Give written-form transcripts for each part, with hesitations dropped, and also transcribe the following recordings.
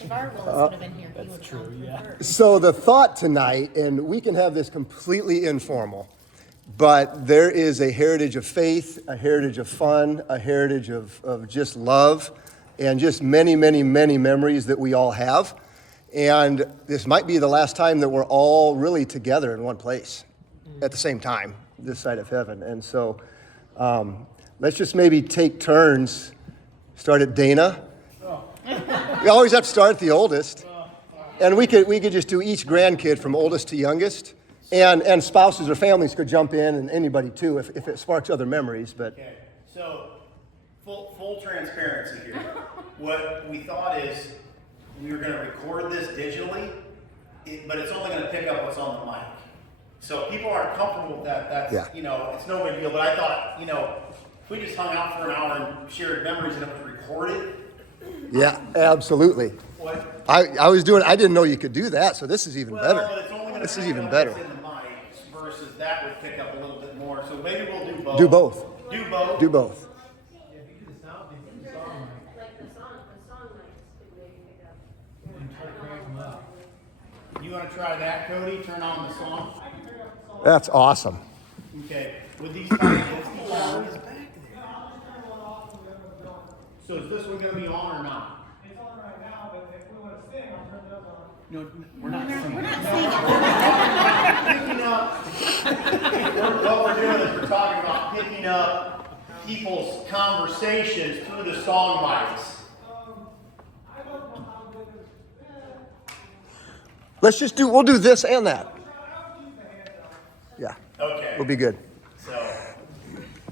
If our Willis would have been here, he would have gone first. So the thought tonight, and we can have this completely informal, but there is a heritage of faith, a heritage of fun, a heritage of just love, and just many, many, many memories that we all have. And this might be the last time that we're all really together in one place at the same time, this side of heaven. And so let's just maybe take turns. Start at Dana. We always have to start at the oldest. And we could just do each grandkid from oldest to youngest. And spouses or families could jump in, and anybody too, if it sparks other memories. But okay, so full transparency here. What we thought is we were going to record this digitally, but it's only going to pick up what's on the mic. So if people aren't comfortable with that, that's, it's no big deal. But I thought, if we just hung out for an hour and shared memories and it was recorded. Yeah, absolutely. What? I didn't know you could do that, so this is even better. But it's only This is even better. in the mic versus that would pick up a little bit more. So maybe we'll do both. Do both. Do both. Do both. You want to try that, Cody? Turn on the song? That's awesome. Okay. With these tiny kids, keep on his back there. So is this one going to be on or not? It's on right now, but if we want to sing, I'll turn those on. No, we're not singing. We're not singing. What we're doing is we're talking about picking up people's conversations through the song mics. We'll do this and that. Yeah. Okay. We'll be good. So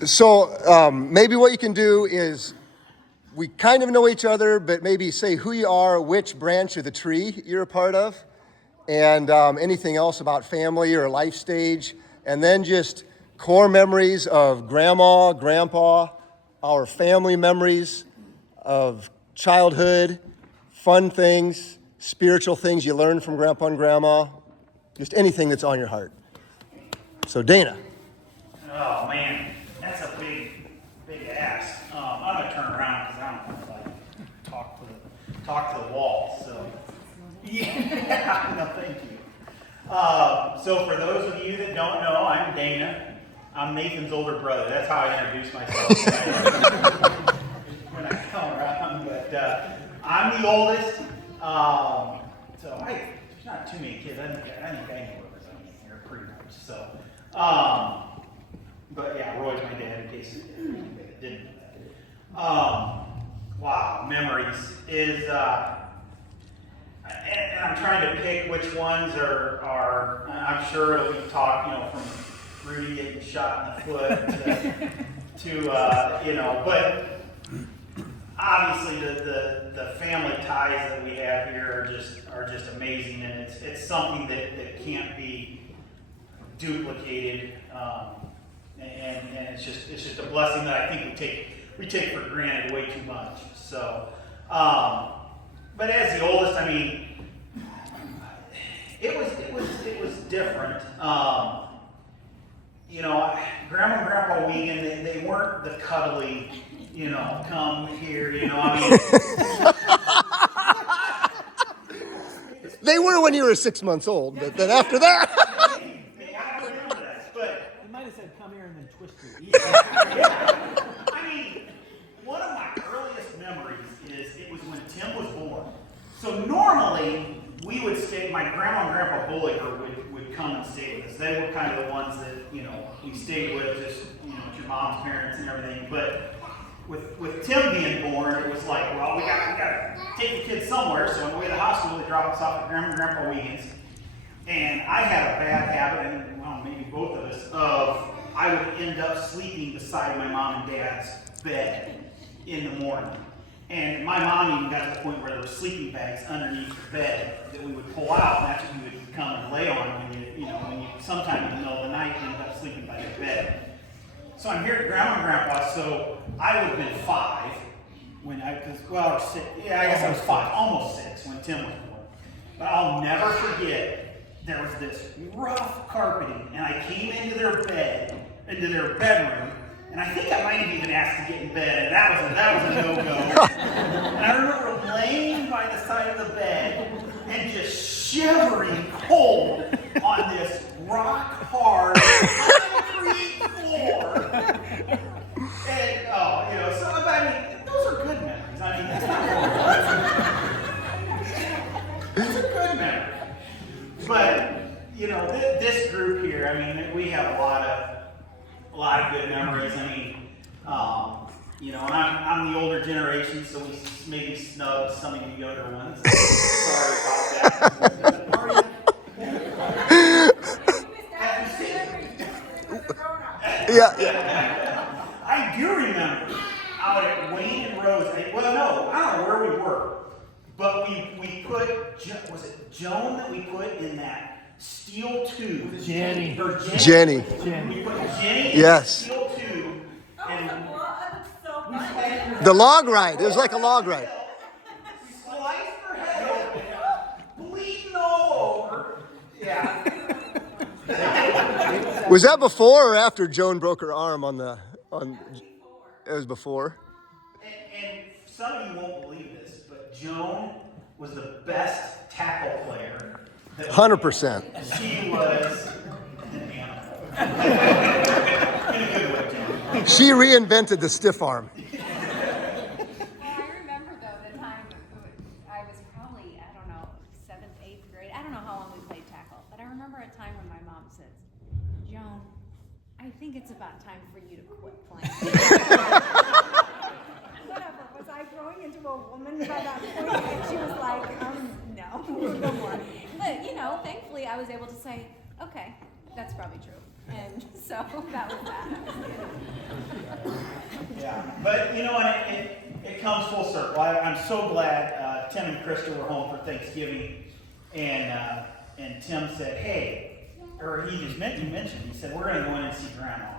So maybe what you can do is we kind of know each other, but maybe say who you are, which branch of the tree you're a part of, and anything else about family or life stage, and then just core memories of grandma, grandpa, our family memories of childhood, fun things, spiritual things you learned from grandpa and grandma, just anything that's on your heart. So Dana. oh man, that's a big ask. I'm gonna turn around because I don't want to talk to the wall. So yeah, no, thank you. So for those of you that don't know, I'm Dana. I'm Nathan's older brother. That's how I introduce myself when I come around. But I'm the oldest. So there's not too many kids. I think I know everybody here pretty much. So, but yeah, Roy's my dad in case you didn't know that. Wow, memories is, and I'm trying to pick which ones are I'm sure it'll be talk, from Rudy getting shot in the foot to but obviously the family ties that we have here are just amazing, and it's something that can't be duplicated, and it's just a blessing that I think we take for granted way too much. So, but as the oldest, I mean, it was different. Grandma and Grandpa Wiegand, they weren't the cuddly, come here, I mean. They were when you were 6 months old, but then after that. I remember that, but You might have said, come here and then twist it. I mean, one of my earliest memories is it was when Tim was born. So normally we would stay, my grandma and grandpa Bulliger would come and stay with us. They were kind of the ones that, we stayed with, just, with your mom's parents and everything. But with Tim being born, it was like, well, we got to take the kids somewhere. So on the way to the hospital, they drop us off at Grandma and Grandpa Wiegand's. And I had a bad habit, and well, maybe both of us, of I would end up sleeping beside my mom and dad's bed in the morning. And my mom even got to the point where there were sleeping bags underneath the bed that we would pull out, and that's what you would come and lay on when you sometime in the middle of the night ended up sleeping by your bed. So I'm here at Grandma and Grandpa, so I would have been 5 when or 6, yeah, I guess I was 5, almost 6 when Tim was born. But I'll never forget, there was this rough carpeting, and I came into their bedroom, And I think I might have even asked to get in bed, and that was a no-go. And I remember laying by the side of the bed and just shivering cold on this rock-hard concrete floor. And, so I mean, those are good memories. I mean, that's a good memory. But, this group here, I mean, we have a lot of good memories. I mean, and I'm the older generation, so we maybe snubbed some of you younger ones. Sorry about that. Yeah. I do remember out at Wayne and Rose. I don't know where we were, but we put, was it Joan that we put in that steel tube? Jenny. Or Jenny. We put Jenny in Yes. the steel tube. And The log ride. It was like a log ride. we sliced her head open, bleeding all over. Yeah. Was that before or after Joan broke her arm on? It was before. And some of you won't believe this, but Joan was the best tackle player. 100%. She was an animal. In a good way, Joan. She reinvented the stiff arm. Well, I remember though the time I was probably, 7th, 8th grade. I don't know how long we played tackle, but I remember a time when my mom says, "Joan, I think it's about time for you to quit playing." Whatever, was I growing into a woman by that point? And she was like, no more. But, thankfully I was able to say, okay, that's probably true. And so that was that. Yeah, but it comes full circle. I'm so glad Tim and Krista were home for Thanksgiving, and Tim said, "Hey," or he mentioned, he said, "We're going to go in and see Grandma."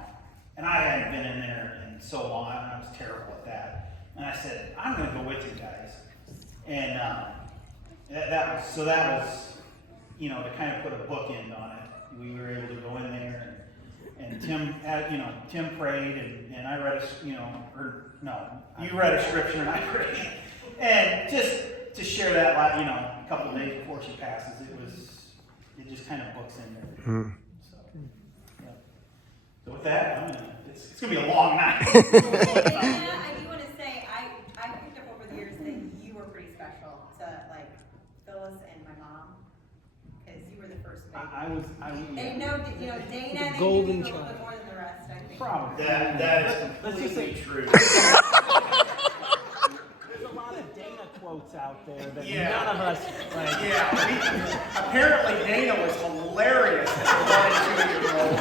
And I hadn't been in there in so long, and I was terrible at that. And I said, "I'm going to go with you guys," and that was to kind of put a bookend on it. We were able to go in there. And Tim prayed, and I read you read a scripture, and I prayed, and just to share that, a couple of days before she passes, it just kind of books in there. So, yeah. So with that, it's gonna be a long night. I do want to say I picked up over the years that you were pretty special to Phyllis and my mom. Because you were the first baby. I was. And Dana, they golden knew you a little child. bit more than the rest, I think. Probably. That is completely true. There's a lot of Dana quotes out there that none of us like. Yeah, apparently Dana was hilarious as a 1 and 2-year-old,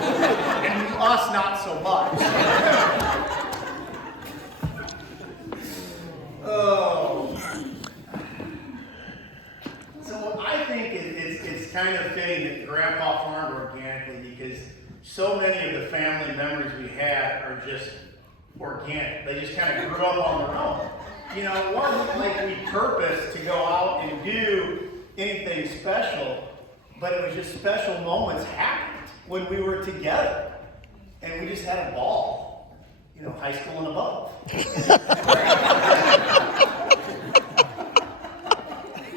and us not so much. Oh. So I think it's kind of fitting that Grandpa farmed organically because so many of the family memories we had are just organic. They just kind of grew up on their own. It wasn't like we purposed to go out and do anything special, but it was just special moments happened when we were together. And we just had a ball, high school and above.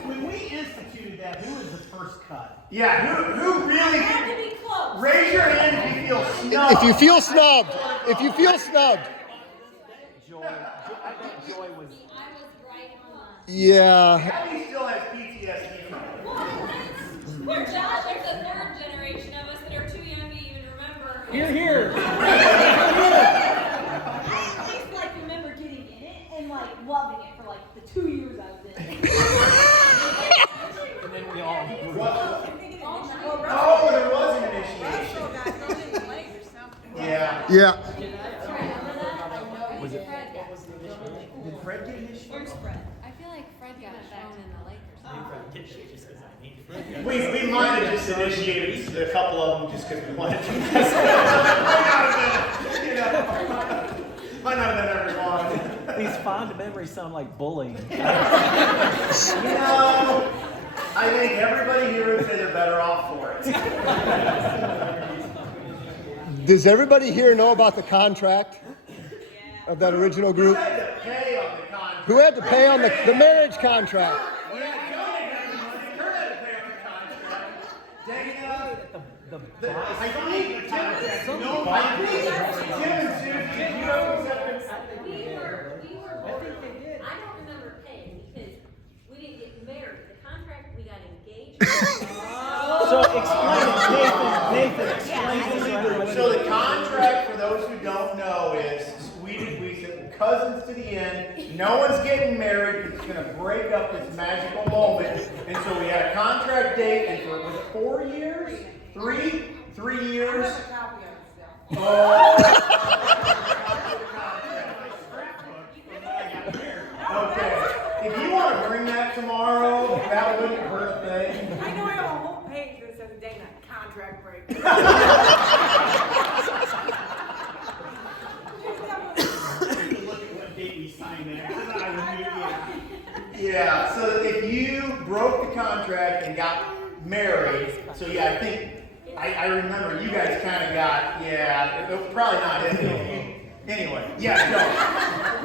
When we instituted that, who was the first cut? Yeah, who really? Had to be close. Raise your hand if you feel snubbed. If you feel snubbed. If you feel snubbed. Joy, I think Joy was. Yeah. Abby still has PTSD from it. Poor Josh, there's a third generation of us that are too young to even remember. Here. I just remember getting in it and loving it for the 2 years I was in it. And then we all. Oh, there was an initiation. Yeah. Yeah. Was it? Did Fred get initiated? Where's Fred? I feel like Fred got shown in the Lakers. We might have just initiated a couple of them just because we wanted to. Might not have been everyone. These fond memories sound like bullying. I think everybody here would say they're better off for it. Does everybody here know about the contract? of that original Who group? had to pay on the contract? Who had to pay on the marriage contract? We had Johnny had the money. Kurt had to pay on the contract. Dana. I think Tim and Susie, did you have acceptance? We were, I don't remember paying because we didn't get married. The contract, we got engaged. So explain it, Nathan, explain this to everybody. So the contract, for those who don't know, is we said cousins to the end. No one's getting married. It's going to break up this magical moment. And so we had a contract date, and for was it 4 years? 3 years. Oh. Okay. If you want to bring that tomorrow, that wouldn't hurt a thing. I know I have a whole page that says Dana, contract break. Look at what date we signed there. 'Cause I was Yeah, so if you broke the contract and got married, so yeah, I think, I remember you guys kind of got, probably not it. Anyway, yeah, no.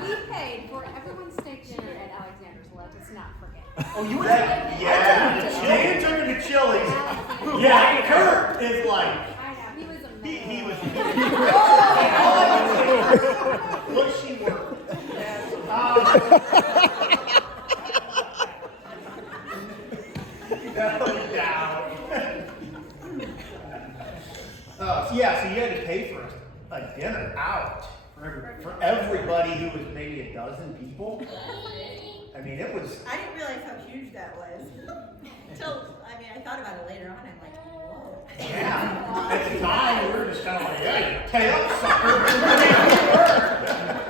We paid for everyone's steak dinner at Alexander's, let's not forget. Oh, you were that? Yeah. Dana took him to Chili's. Yeah, Kurt is like, He was a man. he was. What she worked. No doubt. So you had to pay for a dinner out for everybody who was maybe a dozen people. I mean, it was. I didn't realize how huge that was. I thought about it later on. I'm like, whoa. Yeah. At the time, we were just kind of like, yeah, pay up, sucker.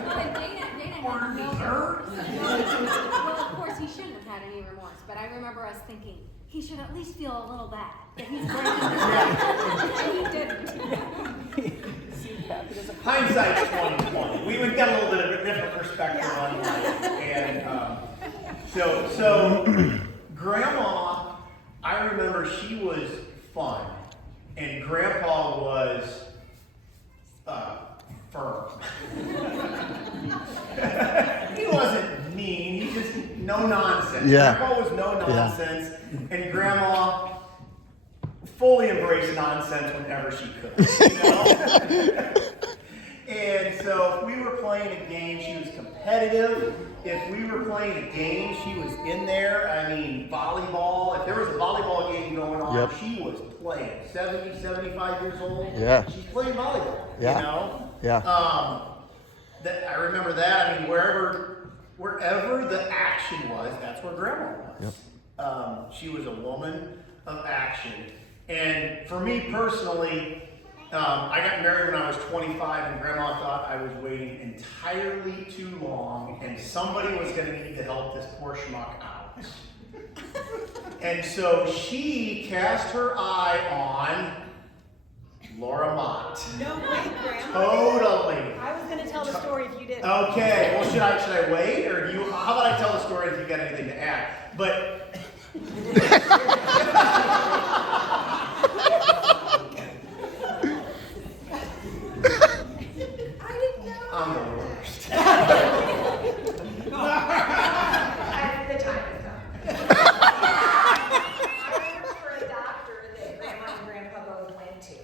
Well, and Dana had Order no dessert. Well, of course, he shouldn't have had any remorse, but I remember us thinking, he should at least feel a little bad that he's breaking this. And he didn't. Hindsight's 20/20. We would get a little bit of a different perspective on life. And so Grandma, I remember she was fun, and Grandpa was firm. He wasn't mean. He just no nonsense. Yeah. Grandpa was no nonsense, and Grandma fully embraced nonsense whenever she could. You know? And so if we were playing a game, she was competitive. If we were playing a game, she was in there. I mean, volleyball. If there was a volleyball game going on, she was playing. 70, 75 years old. Yeah. She's playing volleyball. Yeah. You know? Yeah. I remember that. I mean, wherever the action was, that's where Grandma was. Yep. She was a woman of action. And for me personally, I got married when I was 25, and Grandma thought I was waiting entirely too long, and somebody was going to need to help this poor schmuck out. And so she cast her eye on Laura Mott. No way, Grandma. Totally. I was going to tell the story if you didn't. Okay, well, should I wait, or do you? How about I tell the story if you got anything to add? But. I'm the worst. The time has come. I worked for a doctor that Grandma and Grandpa both went to.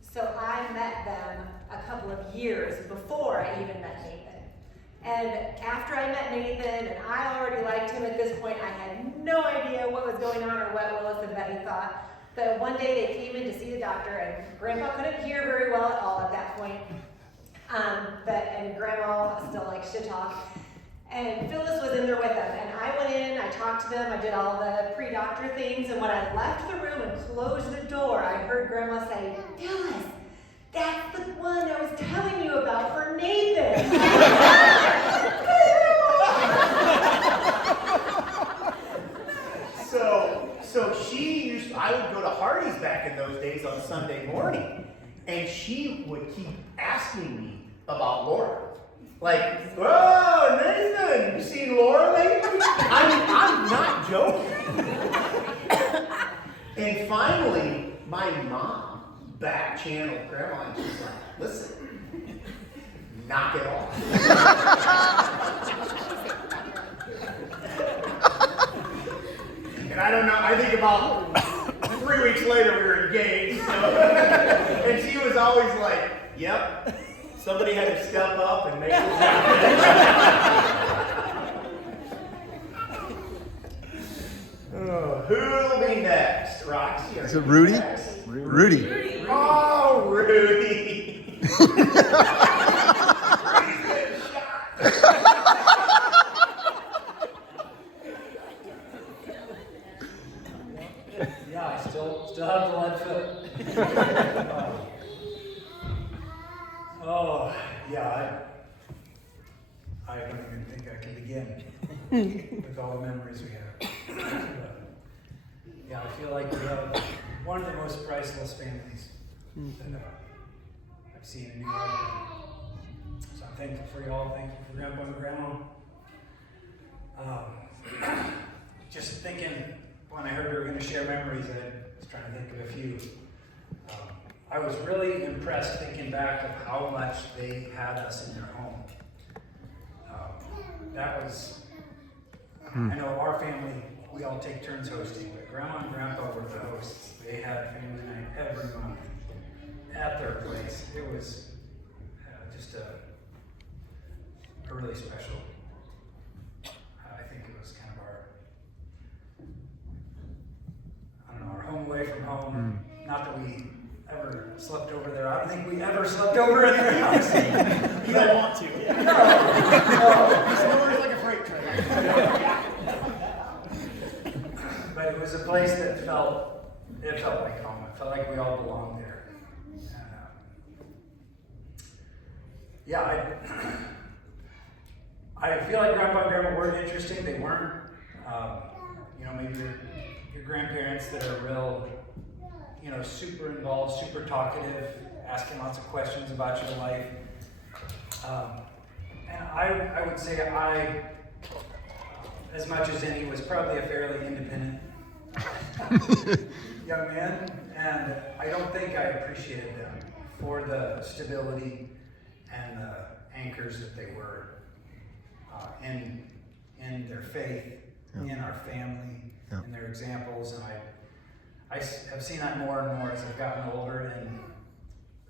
So I met them a couple of years before I even met Nathan. And after I met Nathan, and I already liked him at this point, I had no idea what was going on or what Willis and Betty thought. But one day they came in to see the doctor, and Grandpa couldn't hear very well at all at that point. And Grandma still likes to talk. And Phyllis was in there with them. And I went in, I talked to them, I did all the pre-doctor things. And when I left the room and closed the door, I heard Grandma say, "Phyllis, that's the one I was telling you about for Nathan." I would go to Hardee's back in those days on Sunday morning, and she would keep asking me about Laura. Like, "Whoa, Nathan, you seen Laura lately?" I'm not joking. And finally, my mom back-channeled Grandma, and she's like, "Listen, knock it off. And I don't know, I think about 3 weeks later we were engaged, so, and she was always like, yep, somebody had to step up and make it happen. Oh, who'll be next? Roxy? Is it Rudy? Next? Rudy. Oh, Rudy. Rudy's getting shot. Yeah, I still have the lead foot. Oh, yeah, I don't even think I can begin with all the memories we have. Yeah, I feel like we have one of the most priceless families that I've seen in New York. So I'm thankful for y'all, thankful for Grandpa and Grandma. Just thinking, when I heard we were going to share memories, I was trying to think of a few. I was really impressed thinking back of how much they had us in their home. That was, I know our family, we all take turns hosting, but Grandma and Grandpa were the hosts. They had family night every month at their place. It was just a really special. I think it was kind of our home away from home. Not that we ever slept over there. I don't think we ever slept over in their house. You don't want to. No. Snoring like a freight train. But it was a place that felt like home. It felt like we all belonged there. And, I feel like Grandpa and Grandma weren't interesting. They weren't. Maybe your grandparents that are real, super involved, super talkative, asking lots of questions about your life. And I would say as much as any, was probably a fairly independent young man, and I don't think I appreciated them for the stability and the anchors that they were in their faith, in our family, in their examples, and I have seen that more and more as I've gotten older, and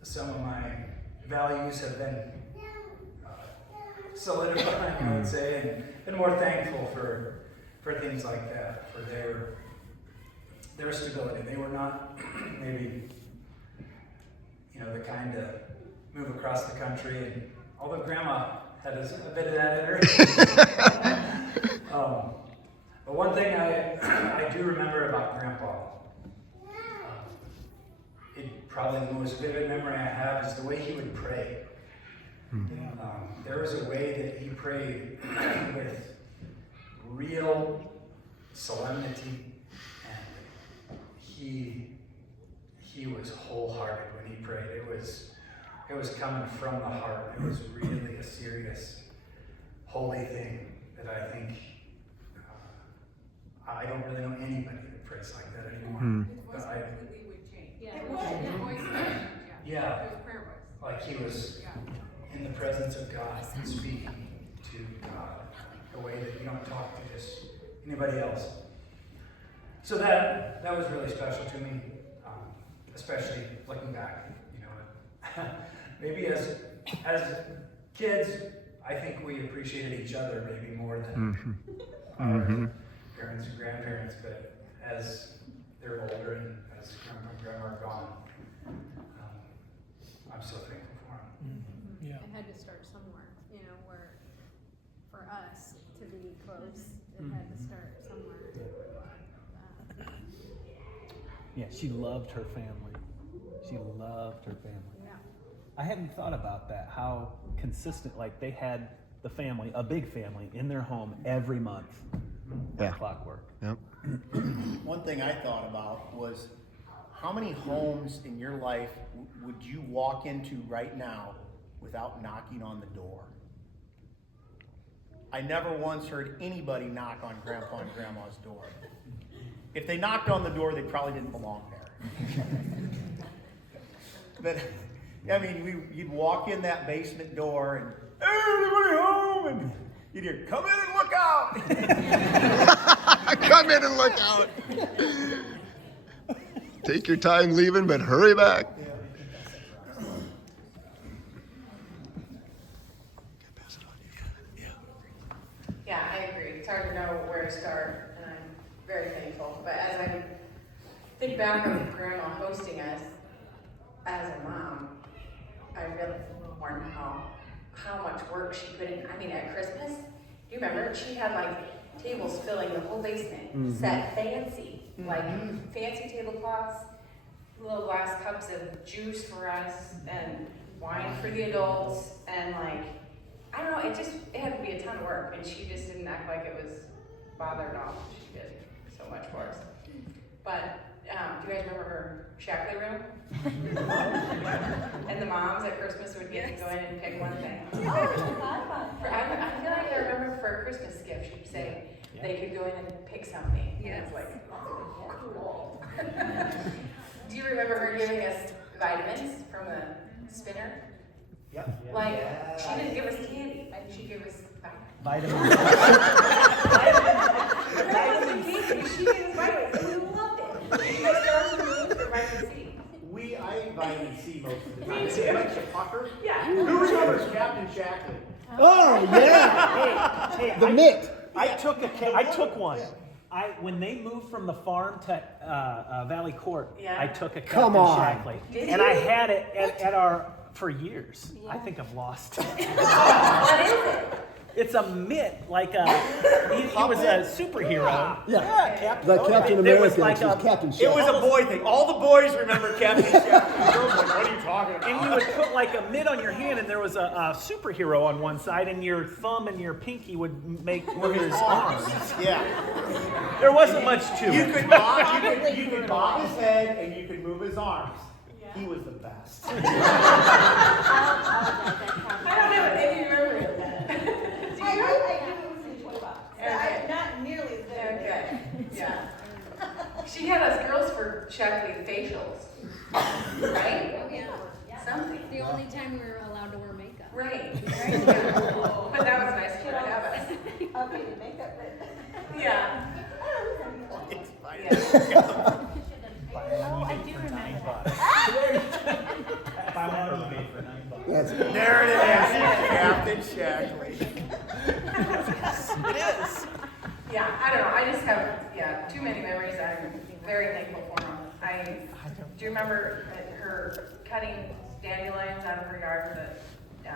some of my values have been solidifying, I would say, and been more thankful for things like that, for their stability. They were not maybe, the kind to move across the country, and although Grandma had a bit of that in her. But one thing I do remember about Grandpa, probably the most vivid memory I have is the way he would pray. There was a way that he prayed with real solemnity, and he was wholehearted when he prayed. It was coming from the heart. It was really a serious, holy thing that I think I don't really know anybody that prays like that anymore. But yeah, like he was in the presence of God, speaking to God a way that you don't talk to just anybody else. So that was really special to me, especially looking back. Maybe as kids, I think we appreciated each other maybe more than our parents and grandparents, but as they're older and as Grandpa and Grandma are gone, I'm so thankful for them. It had to start somewhere, where for us to be close, it had to start somewhere. Yeah, she loved her family. She loved her family. Yeah. I hadn't thought about that, how consistent, like they had the family, a big family, in their home every month. Yeah. Clockwork. Yep. One thing I thought about was, how many homes in your life would you walk into right now without knocking on the door? I never once heard anybody knock on Grandpa and Grandma's door. If they knocked on the door, they probably didn't belong there. But I mean, you'd walk in that basement door and, hey, everybody home, and you'd hear, come in and look out. Come in and look out. Take your time leaving, but hurry back. Yeah, I agree. It's hard to know where to start, and I'm very thankful. But as I think back on Grandma hosting us as a mom, I really wonder how much work she put in. I mean, at Christmas, do you remember? She had like tables filling the whole basement, set fancy, like fancy tablecloths, little glass cups of juice for us, and wine for the adults, and like, I don't know, it had to be a ton of work, and she just didn't act like it was bothered at all. She did so much for us. But do you guys remember her Shackley room? And the moms at Christmas would get to go in and pick one thing. I feel like I remember for a Christmas gift, she'd say they could go in and pick something. And it was like, cool. Do you remember her giving us vitamins from the spinner? Yep. Like, she didn't give us candy, she gave us vitamins. Vitamins. That was the case, she gave us vitamins, and we loved it. She was stars and moons for vitamin C. I eat vitamin C most of the time. Me too. Like the pucker. Yeah. Who remembers Captain Shackley? Oh, yeah. Hey, The mitt. I took one. When they moved from the farm to Valley Court, Yeah. I took a Come Captain on. Shackley, Did and you? I had it at our for years. I think I've lost it. What is it? It's a mitt, like a he was a superhero. Yeah, Captain. Like Captain There was America, like it's Captain It Shaw. was a boy thing. All the boys remember Captain Shackley. The girls were like, what are you talking about? And you would put like a mitt on your hand, and there was a superhero on one side, and your thumb and your pinky would make move his arms. Yeah. There wasn't much to You it. could bob his head and you could move his arms. He was the best. I don't know, but maybe you remember it then. I do it was $20. Not nearly as big. Okay, yeah. She had us girls for Shackley facials, right? Oh, yeah. Something. The only time we were allowed to wear makeup. Right. Yeah. But that was nice to have us. Updated makeup, but. Yeah. It's fine. Yeah. Oh, I do remember that. Buy one on eBay for $9. There it is. Captain Shackley. It is. Yeah, I don't know. I just have, too many memories. I'm very thankful for them. Do you remember her cutting dandelions out of her yard with a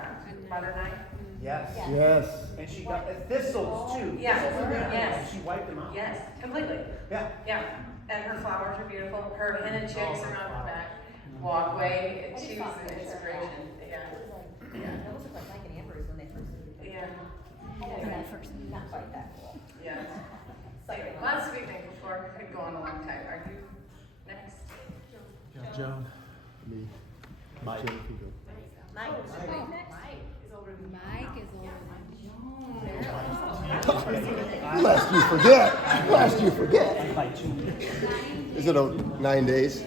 butter knife? Yes. Yes. And she got thistles too. Yeah. Thistles in there, Yes. and she wiped them out. Yes, completely. Yeah. Yeah. And her flowers are beautiful. Her hen and chicks around the back walkway. She was an inspiration. Yeah. Those look like Mike and Amber's when they first moved. Yeah. Not quite that cool. Yeah. Lots to be thankful for. Could go on a long time. Are you next? Joan. Me. Mike. Jenny can go. Mike is Oh, Mike is older than Lest you forget. Lest you forget. By 2 weeks. Is it 9 days?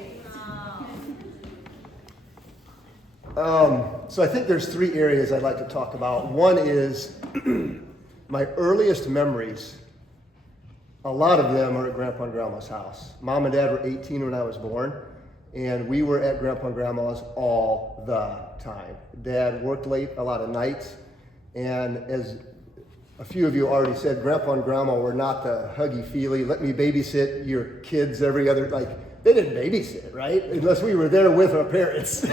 So I think there's 3 areas I'd like to talk about. One is my earliest memories. A lot of them are at Grandpa and Grandma's house. Mom and Dad were 18 when I was born, and we were at Grandpa and Grandma's all the time. Dad worked late a lot of nights, and as a few of you already said, Grandpa and Grandma were not the huggy-feely, let me babysit your kids every other, like, they didn't babysit, right? Unless we were there with our parents.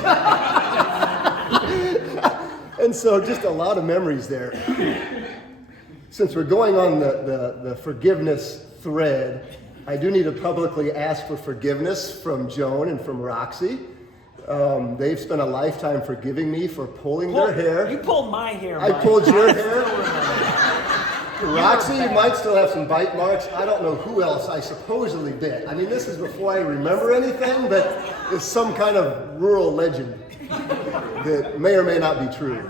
And so just a lot of memories there. Since we're going on the forgiveness thread, I do need to publicly ask for forgiveness from Joan and from Roxy. They've spent a lifetime forgiving me for pulling their hair. You pulled my hair. I Mike. pulled your hair. Roxy might still have some bite marks. I don't know who else I supposedly bit. I mean, this is before I remember anything, but it's some kind of rural legend that may or may not be true.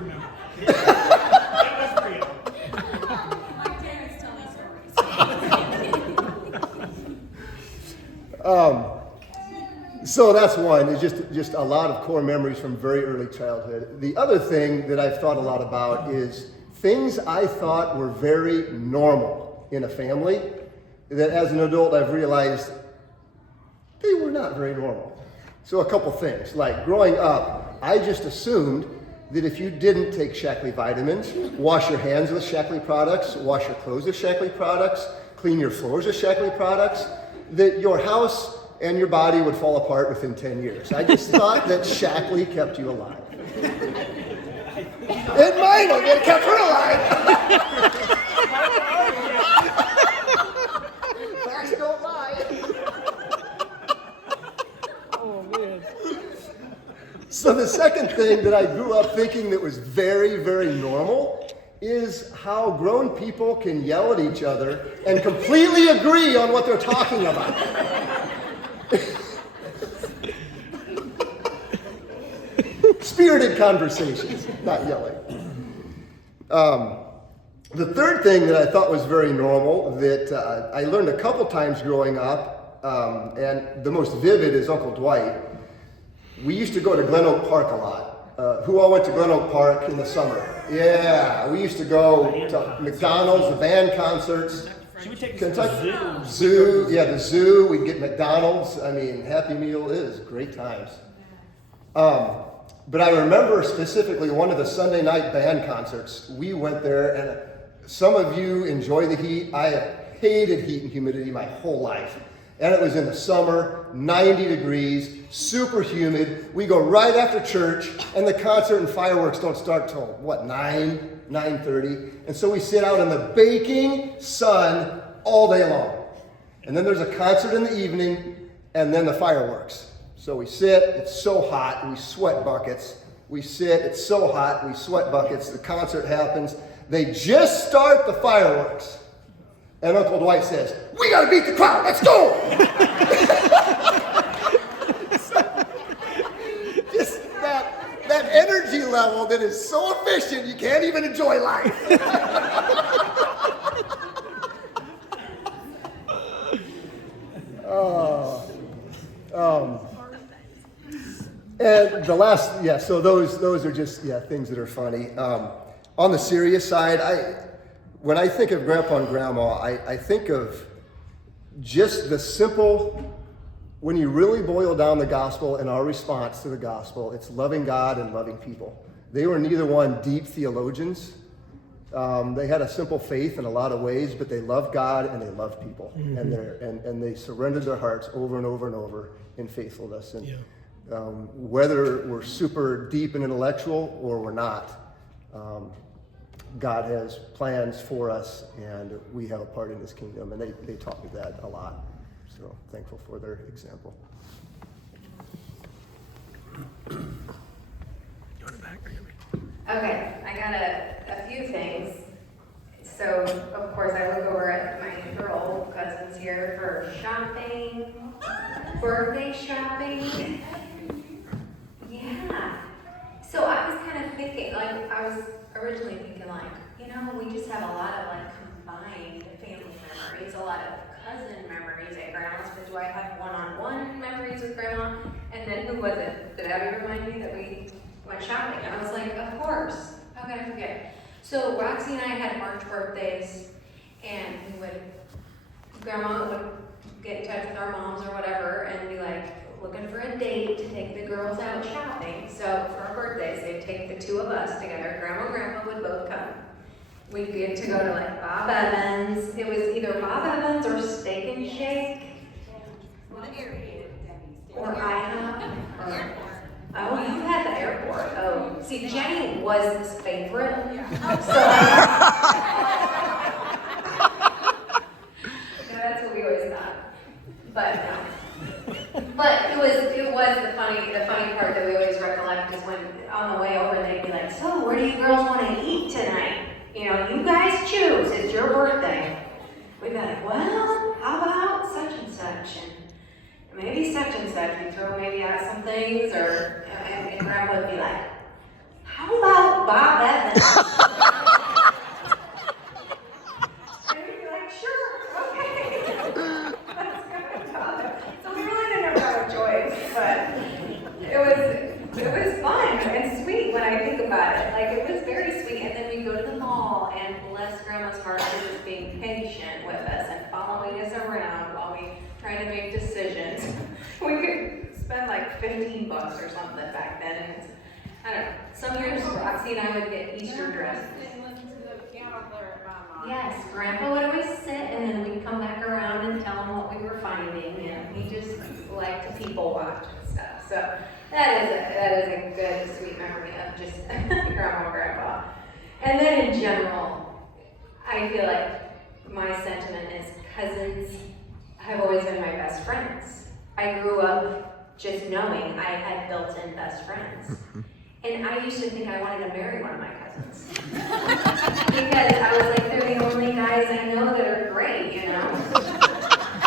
So that's one, is just a lot of core memories from very early childhood. The other thing that I've thought a lot about is things I thought were very normal in a family that as an adult I've realized they were not very normal. So a couple things, like growing up, I just assumed that if you didn't take Shaklee vitamins, wash your hands with Shaklee products, wash your clothes with Shaklee products, clean your floors with Shaklee products, that your house and your body would fall apart within 10 years. I just thought that Shaklee kept you alive. It might have, it kept her alive. Facts don't lie. Oh man. So the second thing that I grew up thinking that was very, very normal is how grown people can yell at each other and completely agree on what they're talking about. Spirited conversations, not yelling. The third thing that I thought was very normal that I learned a couple times growing up, and the most vivid is Uncle Dwight. We used to go to Glen Oak Park a lot. Who all went to Glen Oak Park in the summer? Yeah, we used to go to McDonald's, the band concerts. She would take Kentucky us to the Zoo, yeah, the zoo. We'd get McDonald's. I mean, Happy Meal is great times. But I remember specifically one of the Sunday night band concerts. We went there, and some of you enjoy the heat. I have hated heat and humidity my whole life. And it was in the summer, 90 degrees, super humid. We go right after church, and the concert and fireworks don't start till, what, 9:30? And so we sit out in the baking sun all day long. And then there's a concert in the evening, and then the fireworks. So we sit, it's so hot, we sweat buckets. We sit, it's so hot, we sweat buckets. The concert happens. They just start the fireworks. And Uncle Dwight says, "We gotta beat the crowd, let's go!" Just that energy level that is so efficient, you can't even enjoy life. And the last, so those are just, things that are funny. On the serious side, when I think of Grandpa and Grandma, I think of just the simple, when you really boil down the gospel and our response to the gospel, it's loving God and loving people. They were neither one deep theologians. They had a simple faith in a lot of ways, but they loved God and they loved people. Mm-hmm. And they surrendered their hearts over and over and over in faithfulness. And whether we're super deep and intellectual or we're not, God has plans for us, and we have a part in his kingdom, and they taught me that a lot. So thankful for their example. Okay, I got a few things. So, of course, I look over at my girl cousins here for shopping, birthday shopping. Yeah. So I was kind of thinking, I was originally thinking, we just have a lot of, combined family memories, a lot of cousin memories at Grandma's, but do I have one-on-one memories with Grandma? And then who was it? Did Abby remind me that we went shopping? And I was like, of course. How could I forget? So Roxy and I had March birthdays, and Grandma would get in touch with our moms or whatever, and be like, looking for a date to take the girls out shopping. So for our birthdays, they'd take the two of us together. Grandma and Grandpa would both come. We'd get to go to Bob Evans. It was either Bob Evans or Steak and Shake. Or IHOP. Oh, you had the airport. Oh, see, Jenny was his favorite. So that's what we always thought. But it was the funny part that we always recollect is when on the way over they'd be like, "So where do you girls want to eat tonight? You guys choose. It's your birthday." We'd be like, "Well, how about such and such, and maybe such and such." We throw maybe out some things, and Grandpa would be like, "How about Bob Evans?" And we'd be like, "Sure, okay." Let's go to Bob. So we really didn't have a choice, but and bless Grandma's heart for just being patient with us and following us around while we try to make decisions. We could spend like $15 or something back then, and it's, I don't know. Some years Roxy and I would get Easter dresses. Yes, Grandpa would always sit, and then we'd come back around and tell him what we were finding, and we just like to people watch and stuff. So that is a good, sweet memory of just Grandma and Grandpa. And then in general, I feel like my sentiment is cousins have always been my best friends. I grew up just knowing I had built-in best friends. And I used to think I wanted to marry one of my cousins. Because I was like, they're the only guys I know that are great, you know?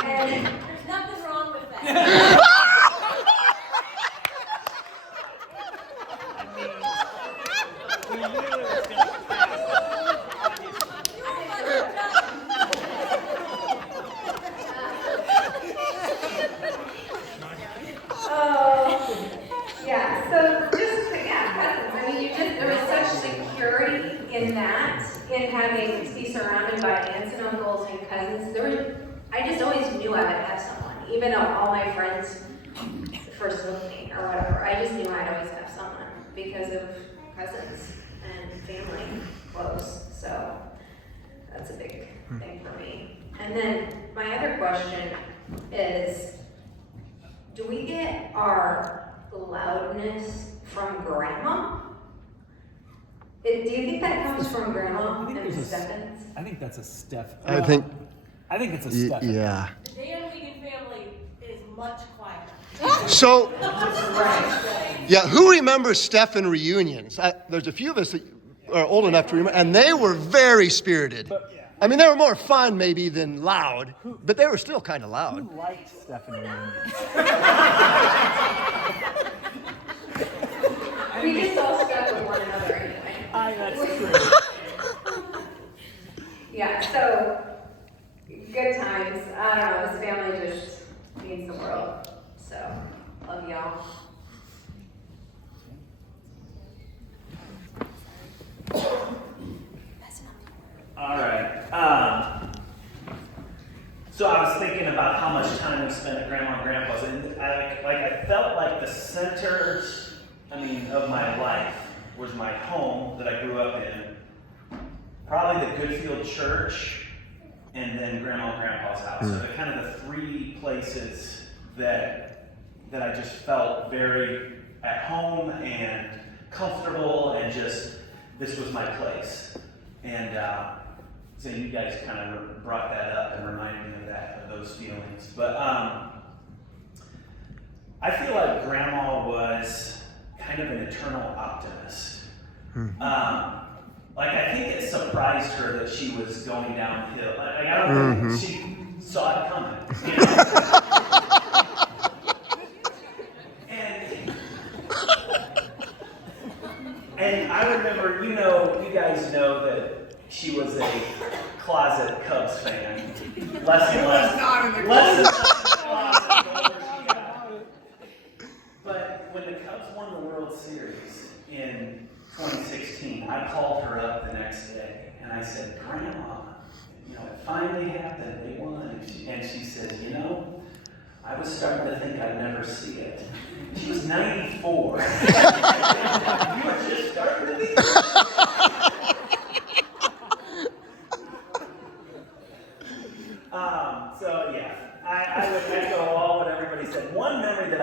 And there's nothing wrong with that. In having to be surrounded by aunts and uncles and cousins, I just always knew I would have someone, even though all my friends first with me or whatever. I just knew I'd always have someone because of cousins and family close. So that's a big thing for me. And then my other question is, do we get our loudness from Grandma? Do you think that comes from Grandma and Stephens? I think that's a Steph. I think it's a Steph. Yeah. The Dan Wiegand family is much quieter. So, yeah, who remembers Stephen reunions? There's a few of us that are old enough to remember, and they were very spirited. I mean, they were more fun maybe than loud, but they were still kind of loud. Who liked Stephen reunions? We just all stuck with one another anyway. That's true. Yeah, so good times. I don't know, this family just means the world. So love y'all. All right. So I was thinking about how much time we spent at Grandma and Grandpa's, and I felt like the center, of my life was my home that I grew up in, probably the Goodfield Church, and then Grandma and Grandpa's house. So they're kind of the three places that I just felt very at home and comfortable, and just this was my place. And so you guys kind of brought that up and reminded me of those feelings. But I feel like Grandma was kind of an eternal optimist. I think it surprised her that she was going downhill. I don't think she saw it coming. You know? and I remember, you guys know that she was a closet Cubs fan. Less and less closet the older she got. But when the Cubs won the World Series in 2016, I called her up the next day and I said, Grandma, it finally happened, they won. And she said, I was starting to think I'd never see it. She was 94. You were just starting to think. So yeah, I would echo all what everybody said. One memory that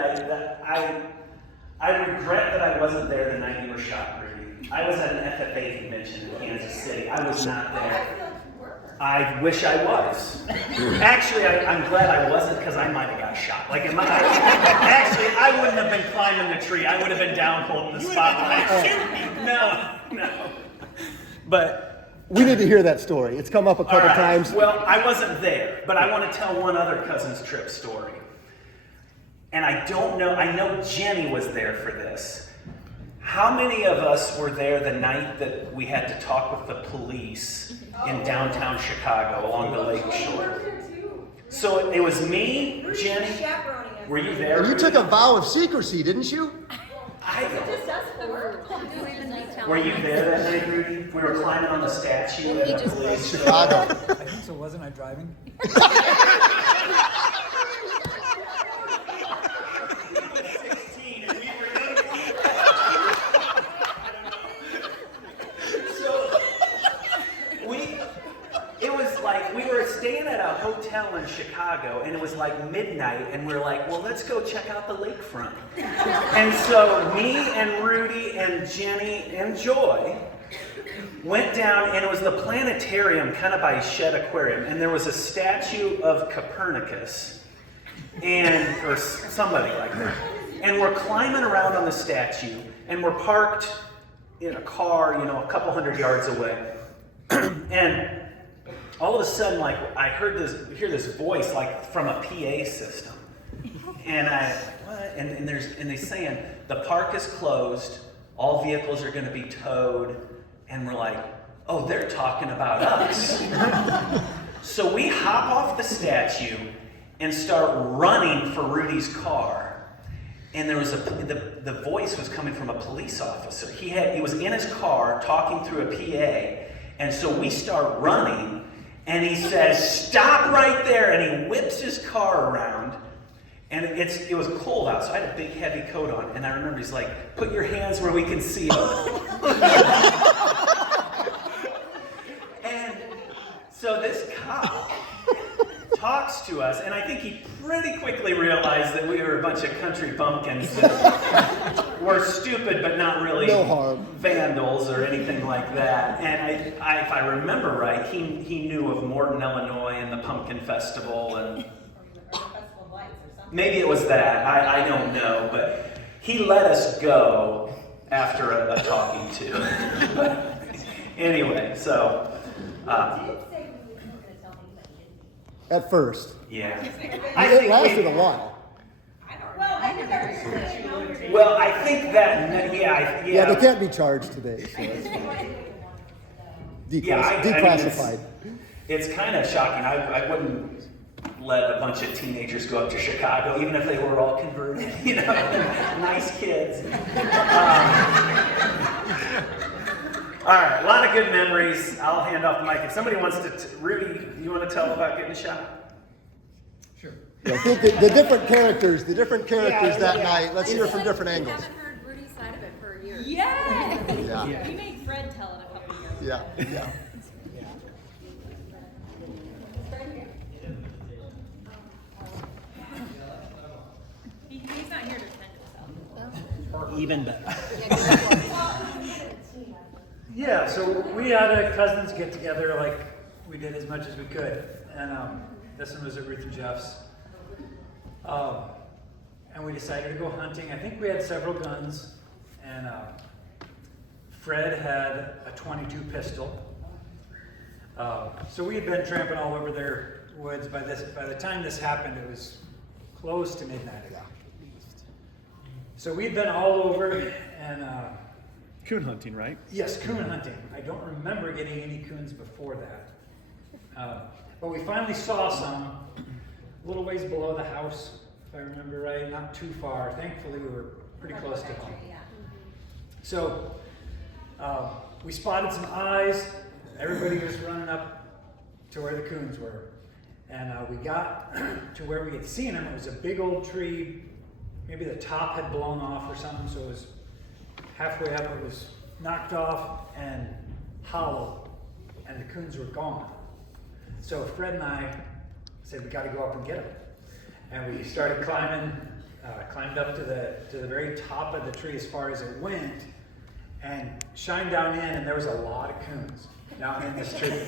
I regret that I wasn't there the night you were shot, Rudy. I was at an FFA convention in Kansas City. I was not there. I wish I was. Actually, I'm glad I wasn't, because I might have got shot. Actually, I wouldn't have been climbing the tree. I would have been down holding the spotlight. No. But we need to hear that story. It's come up a couple times. Well, I wasn't there, but I want to tell one other cousin's trip story. And I don't know, I know Jenny was there for this. How many of us were there the night that we had to talk with the police in downtown Chicago along the lake shore? So it was me, Jenny. Were you there? And you took a vow of secrecy, didn't you? I Just us four. Were you there that night, Rudy? We were climbing on the statue And at he a just police. Chicago. I think so, wasn't I driving? It was like we were staying at a hotel in Chicago, and it was like midnight, and we're like, well, let's go check out the lakefront. And so me and Rudy and Jenny and Joy went down, and it was the planetarium kind of by Shed Aquarium, and there was a statue of Copernicus, or somebody like that. And we're climbing around on the statue, and we're parked in a car, a couple hundred yards away. And all of a sudden, like, I hear this voice, like, from a PA system. And and they're saying, the park is closed, all vehicles are gonna be towed, and we're like, oh, they're talking about us. So we hop off the statue and start running for Rudy's car. And there was the voice was coming from a police officer. He was in his car talking through a PA, and so we start running, and he says, stop right there, and he whips his car around, and it was cold out, so I had a big heavy coat on, and I remember he's like, put your hands where we can see them. And so this cop talks to us, and I think he pretty quickly realized that we were a bunch of country bumpkins that were stupid but not really vandals or anything like that. And if I remember right, he knew of Morton, Illinois, and the Pumpkin Festival, and maybe it was that. I don't know, but he let us go after a talking to. But anyway, so. At first. Yeah. It lasted a while. Well, I think that, Yeah, they can't be charged today. So that's fine. Declassified. It's kind of shocking. I wouldn't let a bunch of teenagers go up to Chicago, even if they were all converted, nice kids. All right, a lot of good memories. I'll hand off the mic. If somebody wants to, Rudy, you want to tell about getting shot? Sure. Yeah, I think the different characters that night, let's hear from different angles. We haven't heard Rudy's side of it for a year. Yeah. We made Fred tell it a couple years ago. Yeah. He's not here to defend himself. Or even better. Yeah, so we had a cousins get together, like we did as much as we could, and this one was at Ruth and Jeff's, and we decided to go hunting. I think we had several guns, and Fred had a .22 pistol. So we had been tramping all over their woods. By the time this happened, it was close to midnight. So we'd been all over, and Coon hunting, right? yes, coon hunting. I don't remember getting any coons before that. But we finally saw some a little ways below the house, if I remember right, not too far. Thankfully, we were pretty close to home. So we spotted some eyes. Everybody was running up to where the coons were. And we got to where we had seen them. It was a big old tree. Maybe the top had blown off or something, so it was halfway up, it was knocked off and hollow, and the coons were gone. So Fred and I said, we got to go up and get them. And we started climbing, climbed up to the very top of the tree as far as it went, and shined down in, and there was a lot of coons down in this tree.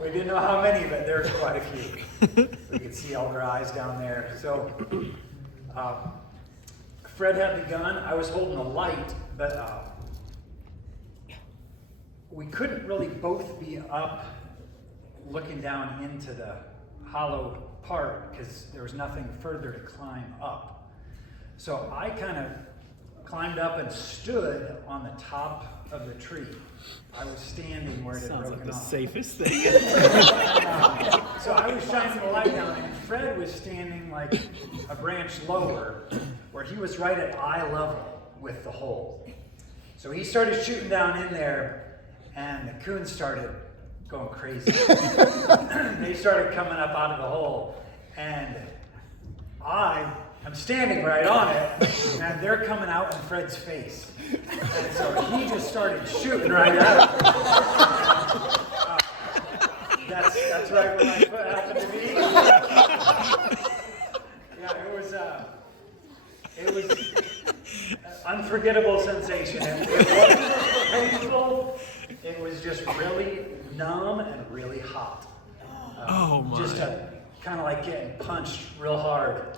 We didn't know how many, but there was quite a few. We could see all their eyes down there. So Fred had the gun, I was holding a light, but we couldn't really both be up looking down into the hollow part because there was nothing further to climb up. So I kind of climbed up and stood on the top of the tree. I was standing where it had broken like the off. safest thing. So I was shining the light down, and Fred was standing like a branch lower, where he was right at eye level with the hole. So he started shooting down in there, and the coons started going crazy. They started coming up out of the hole, and I'm standing right on it, and they're coming out in Fred's face. And so he just started shooting right at it. That's right where my foot happened to be. Yeah, it was an unforgettable sensation. It wasn't painful. It was just really numb and really hot. Oh my. Just kind of like getting punched real hard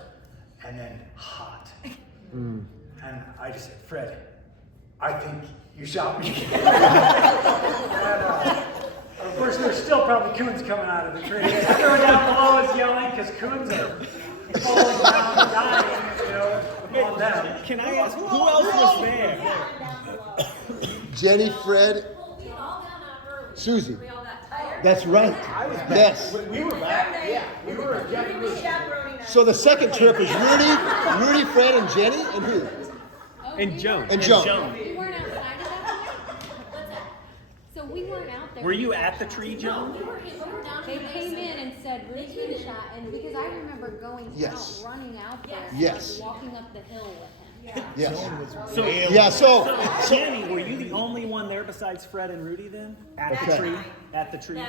and then hot. And I just said, Fred, I think you shot me. And, of course, there's still probably coons coming out of the tree. Everyone down below is yelling because coons are falling down and dying, on them. Can I ask, who else was there? Jenny, Fred, Susie. That's right. Yes. We were back. Yeah, we were Jeff and Ruth. So the second trip was Rudy, Fred, and Jenny, and who? And Joan. And Joan. We weren't outside of that? So we weren't out there. Were you at the tree, Joan? They came in and said, Ruth's been shot, and because I remember going Yes. out, running out there, Yes. and walking up the hill with him. Yes. So Jenny, were you the only one there besides Fred and Rudy then? At the Okay. tree? At the tree?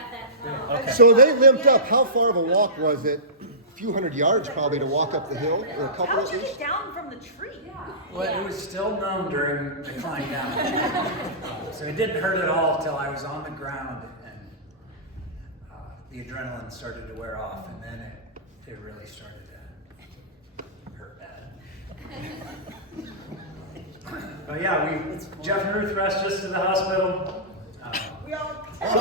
Okay. So they limped up. How far of a walk was it? A few hundred yards probably to walk up the hill, or a couple How'd at you least. get down from the tree? Well, it was still numb during the climb down. So it didn't hurt at all until I was on the ground and the adrenaline started to wear off, and then it really started to hurt bad. But yeah, Jeff and Ruth rushed us to the hospital. We all. Fast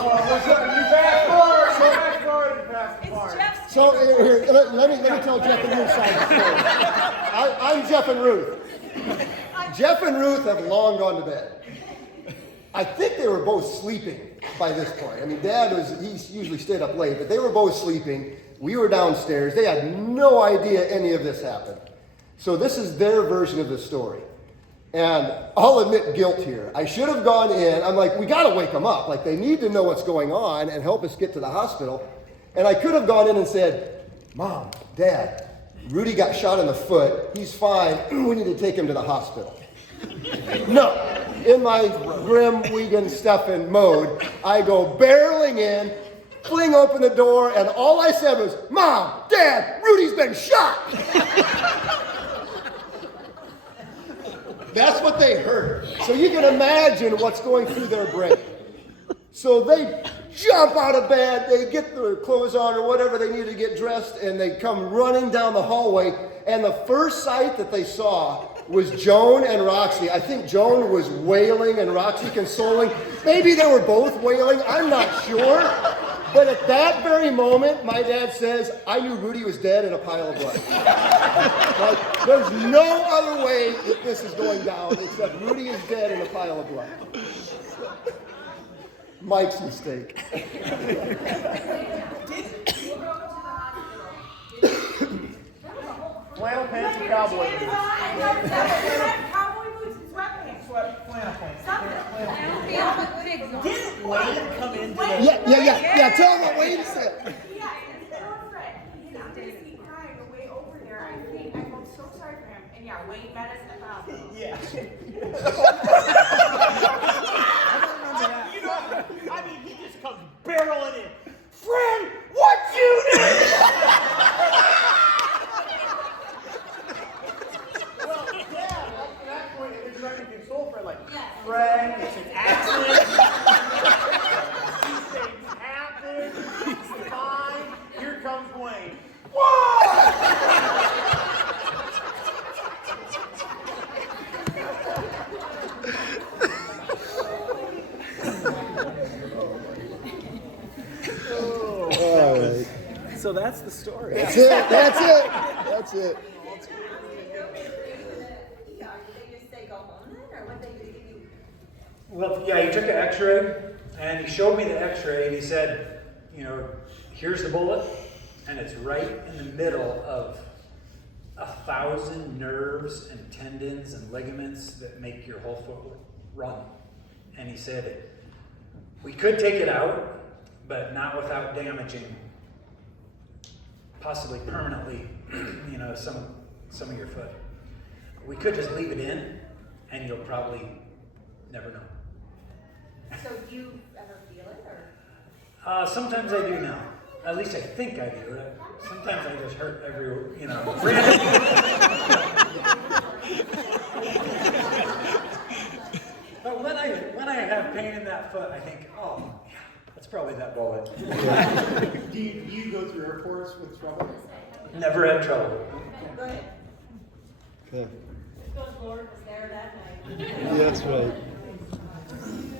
forward to past the It's part. Jeff's. So here, let me tell Jeff and Ruth's side of the story. I'm Jeff and Ruth. Jeff and Ruth have long gone to bed. I think they were both sleeping by this point. I mean, he usually stayed up late, but they were both sleeping. We were downstairs. They had no idea any of this happened. So this is their version of the story. And I'll admit guilt here. I should have gone in. I'm like, we got to wake them up. Like, they need to know what's going on and help us get to the hospital. And I could have gone in and said, Mom, Dad, Rudy got shot in the foot. He's fine. We need to take him to the hospital. No. In my grim Wiegand Stefan mode, I go barreling in, fling open the door, and all I said was, Mom, Dad, Rudy's been shot. That's what they heard. So you can imagine what's going through their brain. So they jump out of bed, they get their clothes on or whatever they need to get dressed, and they come running down the hallway. And the first sight that they saw was Joan and Roxy. I think Joan was wailing and Roxy consoling. Maybe they were both wailing, I'm not sure. But at that very moment, my dad says, I knew Rudy was dead in a pile of blood. Like, there's no other way that this is going down except Rudy is dead in a pile of blood. Mike's mistake. Flannel pants and cowboy boots. Cowboy boots and sweatpants. Flannel pants. Something. Didn't Wayne come into the... Yeah, tell them what Wayne said. Yeah, and his girlfriend. He's not going to see crying away over there. I think I felt so sorry for him. And yeah, Wayne met us at the hospital. Yeah. You know, I mean, he just comes barreling in. Friend, what you do? Well, yeah, up to that point, they're trying to console Fred, like, Fred, it's an accident. These things happen. It's fine. Here comes Wayne. What? All right. So that's the story. That's it. Well, yeah, he took an x-ray, and he showed me the x-ray, and he said, you know, here's the bullet, and it's right in the middle of 1,000 nerves and tendons and ligaments that make your whole foot run. And he said, we could take it out, but not without damaging, possibly permanently, some of your foot. We could just leave it in, and you'll probably never know. So do you ever feel it, or? Sometimes I do now. At least I think I do. Sometimes I just hurt But when I have pain in that foot, I think, oh, yeah, that's probably that bullet. Do you go through airports with trouble? Never had trouble. Go ahead. Okay. Good Lord was there that night. Yeah, that's right.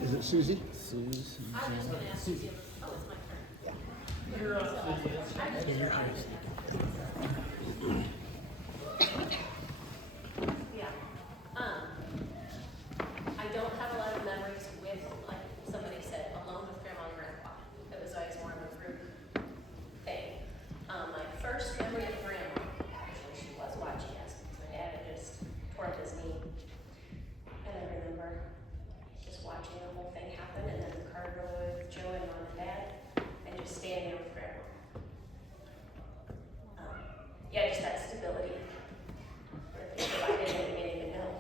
Is it Susie? I'm just gonna ask you. Oh, it's my turn. You're up. Yeah. I don't have a lot of memories with, like somebody said, alone with grandma and grandpa. It was always more of a group thing. My first memory of grandma, actually, she was watching us. My dad had just tore up his knee. And I remember just watching the whole thing happen, and then the car go with Joe and Mom and Dad, and just standing there with grandma. Yeah, just that stability. I didn't even know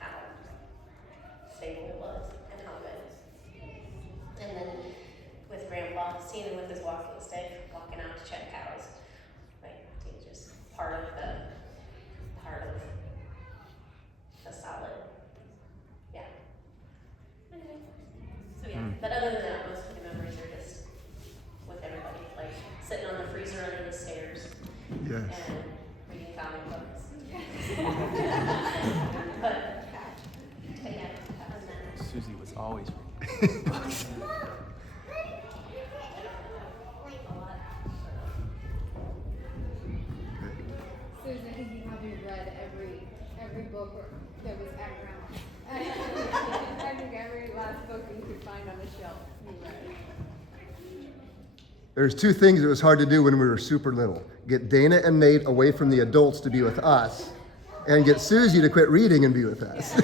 how stable it was and how good. And then with grandpa, seeing him with his walking stick, walking out to check cows, like he's just part of the solid. Yeah. So yeah, but other than that, most of the memories are just with everybody, like sitting on the freezer under the stairs. Yes. And reading comic books. but yeah, that was that. Susie was always Susan, you probably read every book that was at Grandma's. I think every last book you could find on the shelf you read. There's two things that was hard to do when we were super little. Get Dana and Nate away from the adults to be with us, and get Susie to quit reading and be with us.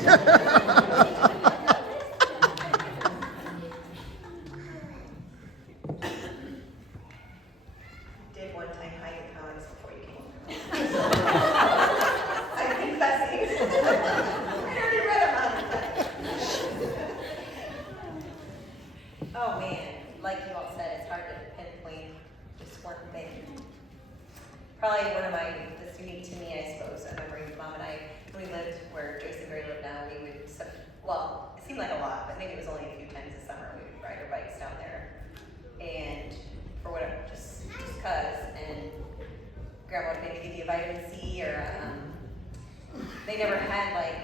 Did one time hide in comics before you came over. I'm confessing. I already read them. Oh man, like you all said, it's hard to pinpoint just one thing. Probably one of that's unique to me, I suppose, a memory of Mom and I, when we lived where Joyce and Barry lived now, we would, well, it seemed like a lot, but maybe it was only a few times a summer, we would ride our bikes down there. And for whatever, just cause, and Grandma would maybe give you a vitamin C, or they never had like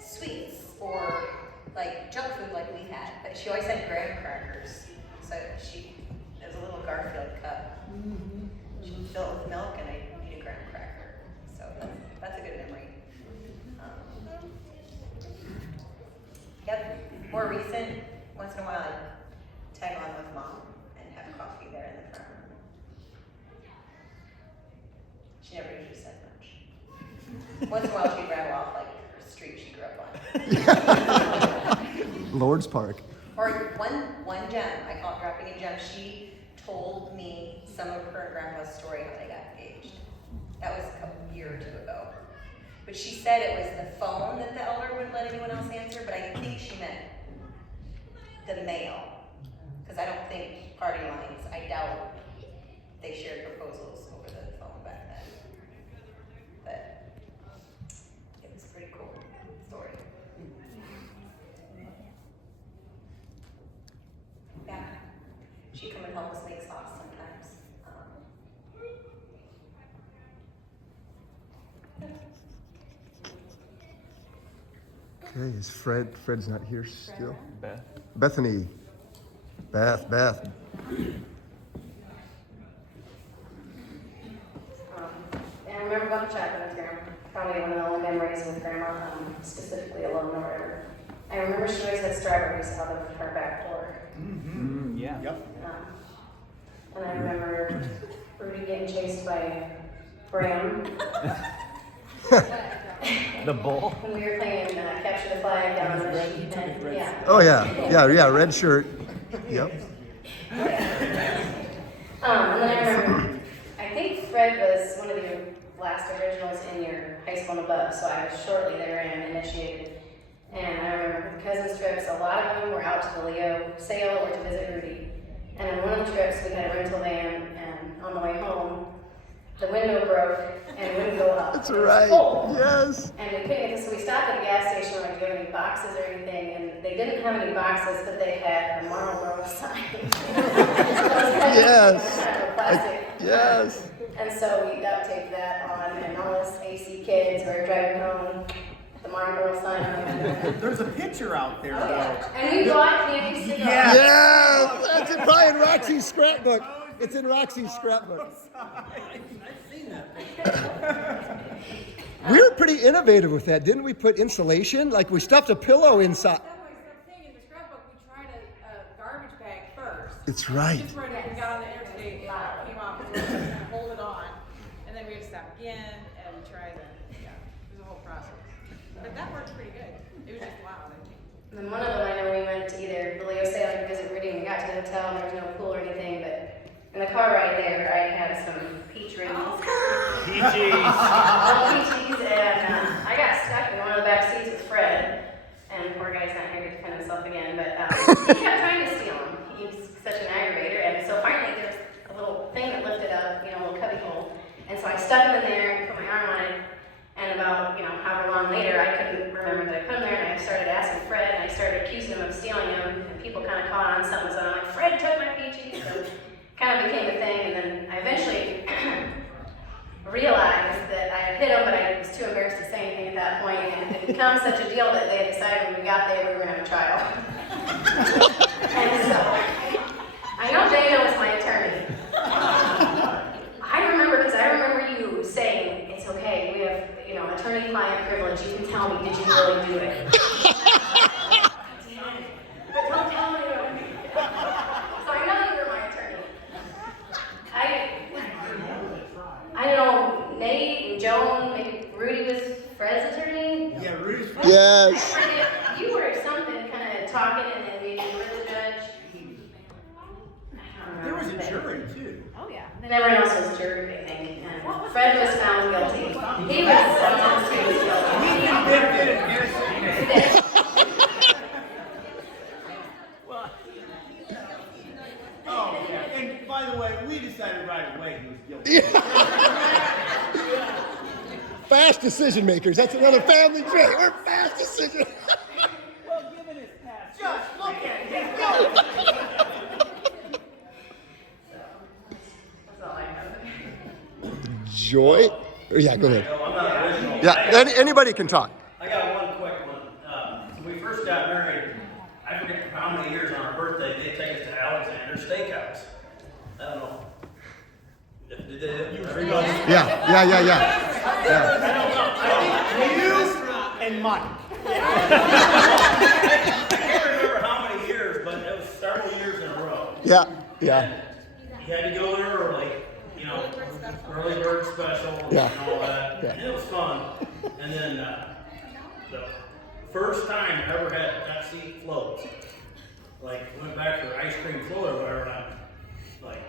sweets or like junk food like we had, but she always had graham crackers. So it was a little Garfield cup. She would fill it with milk, and I'd eat a graham cracker. So that's a good memory. Yep. More recent, once in a while I'd tag on with Mom and have coffee there in the front room. She never usually said much. Once in a while she'd rattle off like her street she grew up on. Lord's Park. Or one gem, I call it dropping a gem. She told me some of her and Grandpa's story how they got engaged. That was a year or two ago. But she said it was the phone that the elder wouldn't let anyone else answer, but I think she meant the mail. Because I don't think party lines, I doubt they shared proposals over the phone back then. But it was a pretty cool story. Yeah, she come and help us make sauce sometimes. Okay, is Fred's not here still? Beth. Bethany. Beth. And I remember going to chocolate with Grandma. Probably one of the only memories with Grandma, specifically alone or whatever. I remember she always had strawberries out of her back door. Mm-hmm. Yeah. Yep. And I remember Rudy getting chased by Bram. The bull. When we were playing Capture the Flag down on the sheet. Yeah. Oh yeah, red shirt. Yep. And then I remember, I think Fred was one of your last originals in your high school and above, so I was shortly therein initiated. And I remember the cousins trips, a lot of them were out to the Leo sale or to visit Rudy. And on one of the trips, we had a rental van, and on the way home, the window broke and it wouldn't go up. That's It was right. cold. Yes. And we couldn't get, so we stopped at a gas station, like, do you have any boxes or anything? And they didn't have any boxes, but they had a Marlboro sign. Yes. Kind of a plastic. Yes. And so we duct taped that on, and all us AC kids were driving home, the Marlboro sign on. There's a picture out there, Oh, though. yeah. And we bought candy cigars. Yeah. Yes. That's in probably in Roxy's scrapbook. It's in Roxy's scrapbook. I've seen that picture. We were pretty innovative with that, didn't we? Put insulation, like we stuffed a pillow inside. Thing in the scrapbook, we tried a garbage bag first. It's right. Just right when we got on the interstate, it came off, and we were just kind of hold it on, and then we had to stop again and try to, yeah, it was a whole process. But that worked pretty good. It was just loud, I think. And then one of them, I know we went to either the Leo sale or visit Rudy, and we got to the hotel, and there was no pool or anything, but in the car ride there, I had some peach rings. Peaches. Little peaches, and I got stuck in one of the back seats with Fred, and the poor guy's not here to defend himself again, but he kept trying to steal them. He's such an aggravator, and so finally there was a little thing that lifted up, a little cubby hole, and so I stuck him in there, put my arm on it, and about, however long later, I couldn't remember that I put him there, and I started asking Fred, and I started accusing him of stealing them, and people kind of caught on something, so I'm like, Fred took my peaches, so kind of became a thing, and then I eventually realized that I had hit him, but I was too embarrassed to say anything at that point, and it had become such a deal that they had decided when we got there we were going to have a trial. And so, I know Dana was my attorney. I remember you saying, it's okay, we have, attorney-client privilege, you can tell me, did you really do it? But don't tell anyone. So I know you were my attorney. I don't know, Nate and Joan, maybe Rudy was Fred's attorney? Yeah, Rudy's. Yes. I forget, you were something kind of talking and then maybe you were the judge. There was a jury, too. Oh, yeah. And everyone else was jury, I think. And Fred was found guilty. He was sentenced to guilty. Oh, yeah. And by the way, we decided right away he was guilty. Fast decision makers. That's another family trait. We're fast decision. Well, given his past. Just look at him. Go. That's all I have. Joy? Yeah, go ahead. No, I'm not original. Yeah, anybody can talk. I got one quick one. When we first got married, I forget how many years on our birthday, they take us to Alexander's Steakhouse. I don't know. Did they? Everybody? Yeah. You and Mike. I can't remember how many years, but it was several years in a row. Yeah. And you had to go there early, early bird special and all that. Yeah. And it was fun. And then the first time I ever had Pepsi floats, like went back for ice cream float or whatever, and I'm like,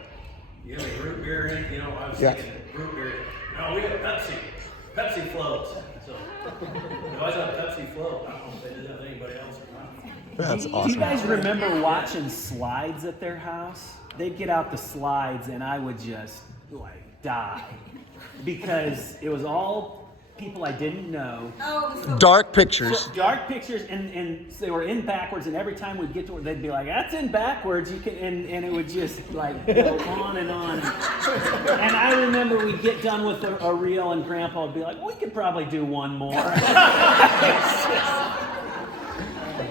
you have any root beer in it? I was thinking root beer. No, we got Pepsi floats. So we always have Pepsi float. I don't know if they did that with anybody else or not. That's Do you awesome. guys remember watching slides at their house? They'd get out the slides and I would just die because it was all people I didn't know. Dark pictures. Dark pictures, and they were in backwards, and every time we'd get to it, they'd be like, that's in backwards, you can, and it would just go on and on. And I remember we'd get done with a reel, and Grandpa would be like, we could probably do one more.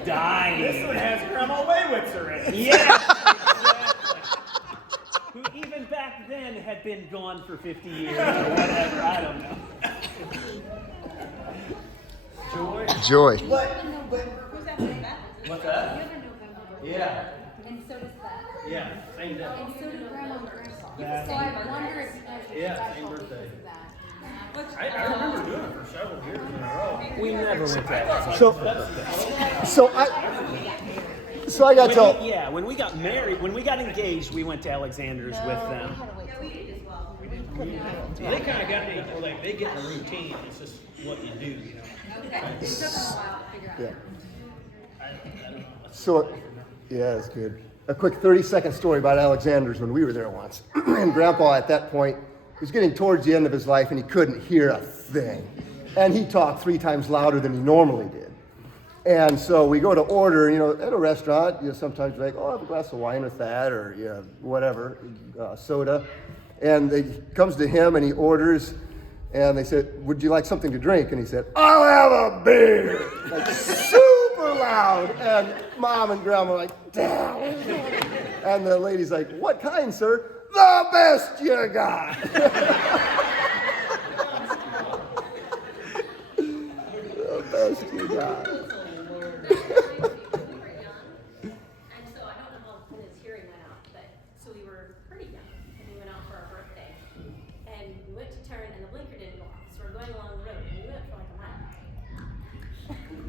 Dying. This one has Grandma Waywitzer in it. Yeah, exactly. Who even back then had been gone for 50 years or whatever, I don't know. Joy. What's that? Yeah. And so does that. Yeah, same day. And so did Grandma and Grandpa. Yeah. So I wonder if you guys are Yeah, special same birthday. because of that. I remember doing it for several years in a row. We never went to Alexander's. So I got told. When we got married, when we got engaged, we went to Alexander's with them. They kind of got like they get in a routine. It's just what you do, you know. Okay. It took them a while to figure out. Yeah. I don't know. So, yeah, that's good. A quick 30-second story about Alexander's when we were there once. And Grandpa at that point was getting towards the end of his life and he couldn't hear a thing. And he talked 3 times louder than he normally did. And so we go to order, at a restaurant, sometimes like, oh, I have a glass of wine with that, or whatever, soda. And it comes to him and he orders, and they said, would you like something to drink? And he said, I'll have a beer. Like super loud. And Mom and Grandma were like, damn. And the lady's like, what kind, sir? The best you got. The best you got.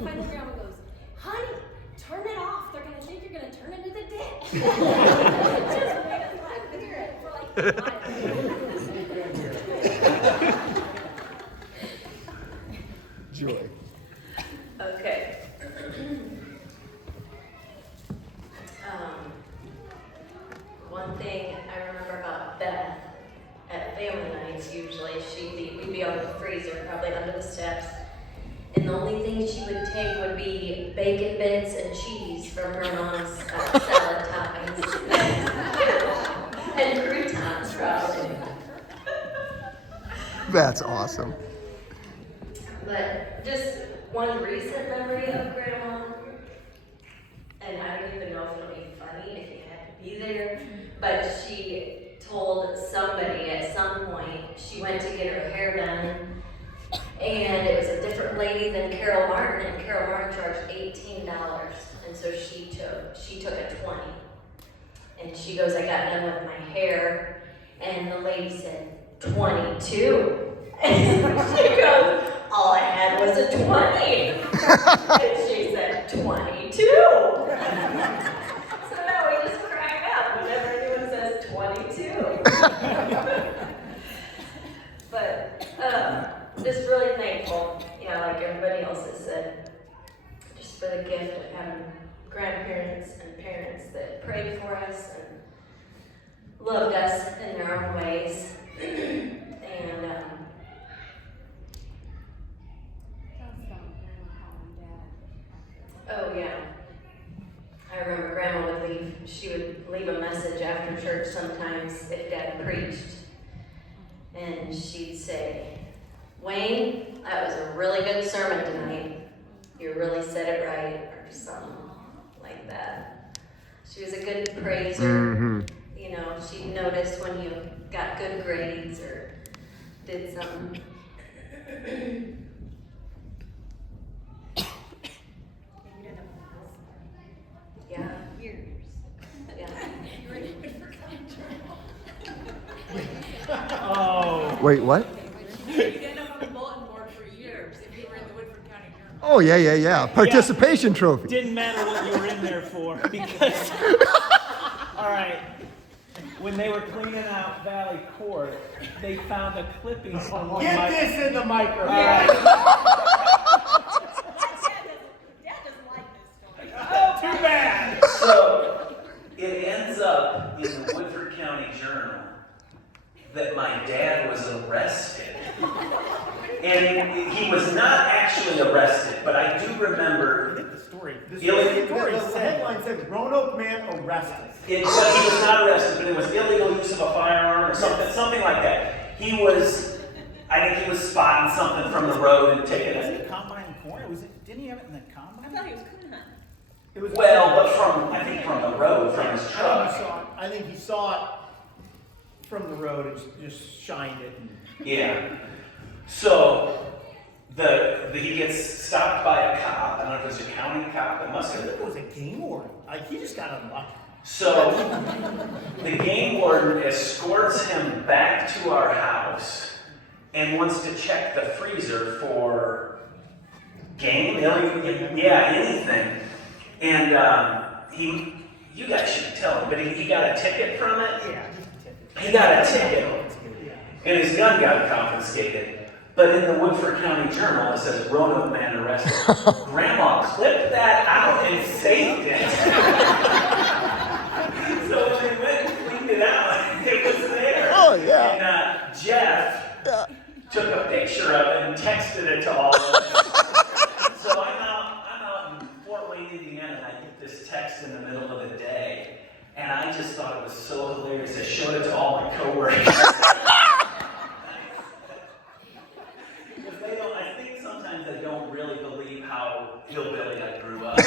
Finally, Grandma goes, honey, turn it off. They're going to think you're going to turn into the ditch. Just made us laugh to hear it for like 5 minutes. Joy. Okay. One thing I remember about Beth at family nights, usually we'd be on the freezer, probably under the steps. And the only thing she would take would be bacon bits and cheese from her mom's salad toppings. And croutons, probably. That's awesome. But just one recent memory of Grandma, and I don't even know if it'll be funny if you had to be there, but she told somebody at some point she went to get her hair done. And it was a different lady than Carol Martin, and Carol Martin charged $18, and so she took a 20. And she goes, I got done with my hair, and the lady said, 22. And she goes, all I had was a 20. And she said, 22. So now we just crack up whenever anyone says 22. But, just really thankful, like everybody else has said, just for the gift of having grandparents and parents that prayed for us and loved us in their own ways. And oh yeah, I remember Grandma would leave a message after church sometimes if Dad preached, and she'd say, Wayne, that was a really good sermon tonight. You really said it right, or something like that. She was a good praiser. Mm-hmm. She'd notice when you got good grades or did something. Yeah. Years. Yeah. You were in the Woodford County Journal. Oh. Wait, what? You'd end up on the bulletin board for years if you were in the Woodford County Journal. Oh, yeah. Participation trophy. Didn't matter what you were in there for, because, all right, when they were cleaning out Valley Court, they found a clipping from one of my... Get this in the microphone. All right. Dad doesn't like this story. Oh, too bad. So it ends up in the Woodford County Journal that my dad was arrested. And he was not actually arrested, but I do remember. Get the story. The The headline said grown-up man arrested. But he was not arrested, but it was illegal use of a firearm or something like that. I think he was spotting something from the road and taking Was it. it combine corn? Didn't he have it in the combine? I thought he was coon hunting. It was. But from the road, from his truck. I think he saw it from the road and just shined it. Yeah. So he gets stopped by a cop. I don't know if it was a county cop. It must I have think been. it was a game warden. He just got unlucky. So the game warden escorts him back to our house and wants to check the freezer for game, anything. And you guys should tell him, but he got a ticket from it. Yeah. He got a ticket, and his gun got confiscated. But in the Woodford County Journal, it says Roanoke man arrested. Grandma clipped that out and saved it. So when they went and cleaned it out, it was there. Oh, yeah. And Jeff took a picture of it and texted it to all of us. So I'm out in Fort Wayne, Indiana, and I get this text in the middle of the day. And I just thought it was so hilarious. I showed it to all my coworkers. I think sometimes they don't really believe how hillbilly I grew up.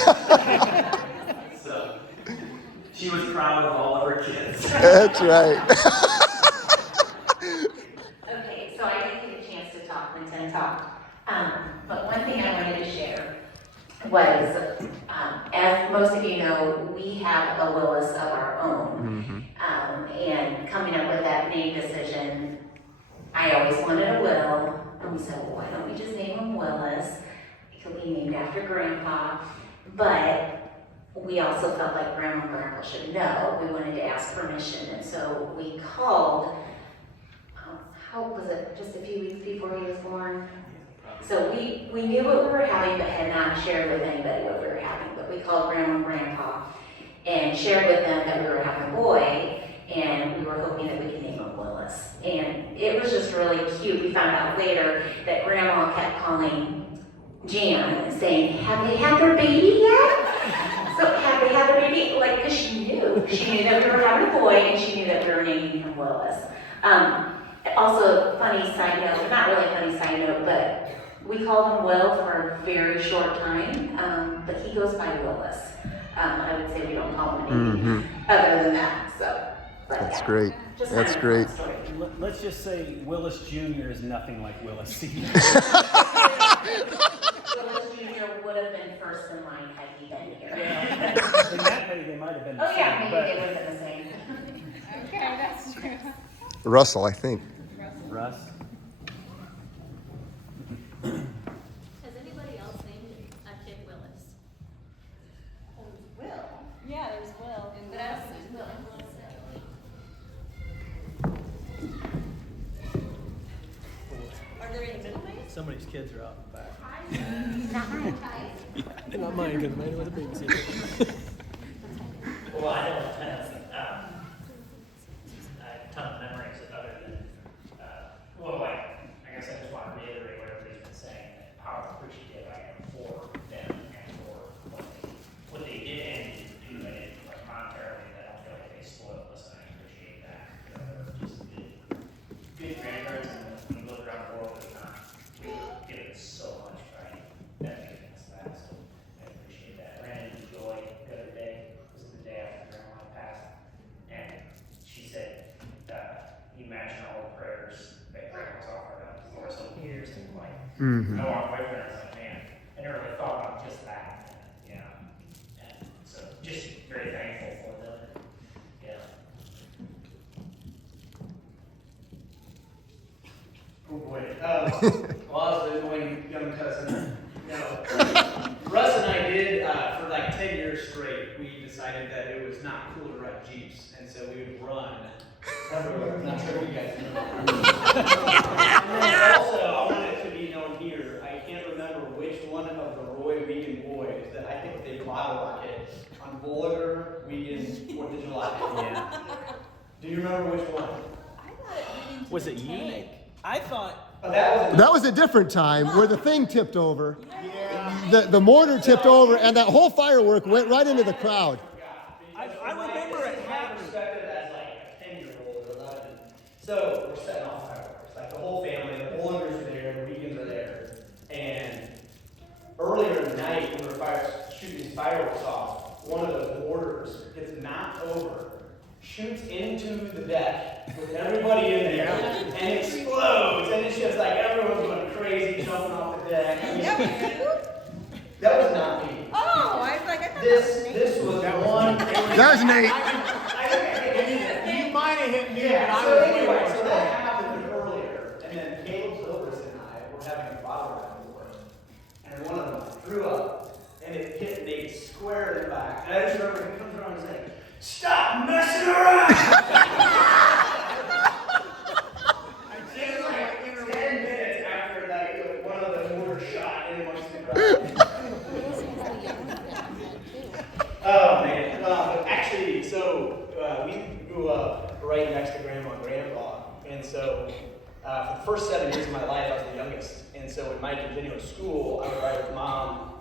So she was proud of all of her kids. That's right. Okay, so I didn't get a chance to talk when Tim talked. But one thing I wanted to share was, as most of you know, we have a Willis of our own. And coming up with that name decision, I always wanted a Will. And we said, well, why don't we just name him Willis? He could be named after Grandpa. But we also felt like Grandma and Grandpa should know. We wanted to ask permission. And so we called, how was it, just a few weeks before he was born? So we knew what we were having, but had not shared with anybody what we were having. But we called Grandma and Grandpa and shared with them that we were having a boy, and we were hoping that we could name him Willis. And it was just really cute. We found out later that Grandma kept calling Jan and saying, have they had their baby yet? So have they had their baby? Like, because she knew. She knew that we were having a boy, and she knew that we were naming him Willis. Also, funny side note, not really funny side note, but we called him Will for a very short time, but he goes by Willis. I would say we don't call him anything other than that. So, but That's yeah, great. just That's kind of great. a story. Let's just say Willis Jr. is nothing like Willis Sr. Willis Jr. would have been first in line had he been here. In that way, they might have been the Oh yeah, same, maybe they would have been the same. Okay, that's true. Russell, I think. Russ? Has anybody else named a kid Willis? Will. Yeah, there's Will. And Wilson. Are there any middle names? Somebody's kids are out in the back. Not mine. Not mine, because mine was a babysitter. Well, I don't have a ton of memories other than, I guess I just want to reiterate what everybody's been saying, how appreciative I am for them and for what they did and didn't do. I didn't, like, monetarily, I don't feel like they spoiled us, and I appreciate that. They're just good grandparents, and when you look around the world, they're not giving us so much, right? That giving us that, so I appreciate that. Ran into Joy the other day, it was the day after Grandma passed, and she said, you imagine all the prayers that Grandma's offered up for so many years, and like, I walked away from her, and I was like, man, I never really thought about just that, and so just very thankful for them, Oh boy. Well, I was the annoying young cousin. No. Russ and I did, for like 10 years straight, we decided that it was not cool to ride Jeeps, and so we would run everywhere. I'm not sure if you guys know. And then also, I want it to be known here, I can't remember which one of the Roy Wiegand boys that I think they bottle rocket on Bulliger, Wiegand, 4th of July. Yeah. Do you remember which one? Was it you? I thought. Oh, that was That was a different time where the thing tipped over. The mortar tipped over, and that whole firework went right into the crowd. I remember it happening. Perspective as like a 10-year-old or 11. So we're setting off fireworks. Like the whole family, the Bullingers are there, the Wiegans are there. And earlier in the night, when we were shooting these fireworks off, one of the mortars gets knocked over, shoots into the deck with everybody in there, and explodes. And it's just like everyone's going crazy, jumping off the deck. I mean, that was not me. Oh, I was like, I thought This was one. That was Nate. You might have hit me, but I So was anyway, so that happened earlier, and then Caleb's And I just remember he comes around and he's like, "Stop messing around!" I did like 10 minutes after that, one of the mortar shot in amongst the crowd. Oh man, actually, so we grew up right next to Grandma and Grandpa, and so for the first 7 years of my life, I was the youngest, and so when Mike continued to school, I would ride with Mom,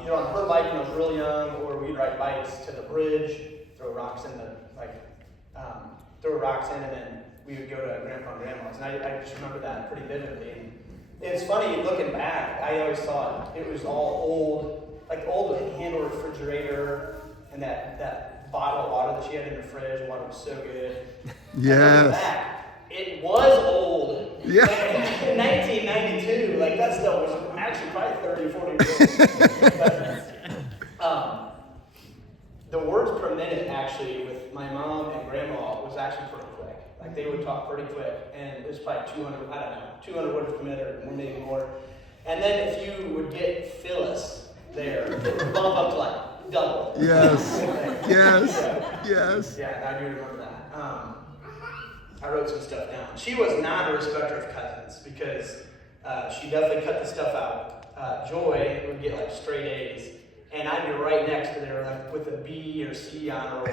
either on her bike when I was real young, or we'd ride bikes to the bridge, throw rocks in, and then we would go to Grandpa and Grandma's, and I just remember that pretty vividly. And it's funny, looking back, I always thought it was all old, like the old handle refrigerator, and that bottle of water that she had in her fridge, the water was so good. Yes. It was old. Yeah. In 1992, like that stuff was actually probably 30 or 40 years old. The words per minute actually with my mom and grandma was actually pretty quick. Like they would talk pretty quick, and it was probably 200 words per minute or maybe more. And then if you would get Phyllis there, it would bump up to like double. Yes. Yes. Yeah. Yes. Yeah, I do remember that. I wrote some stuff down. She was not a respecter of cousins because she definitely cut the stuff out. Joy would get like straight A's, and I'd be right next to her like with a B or C on her roll.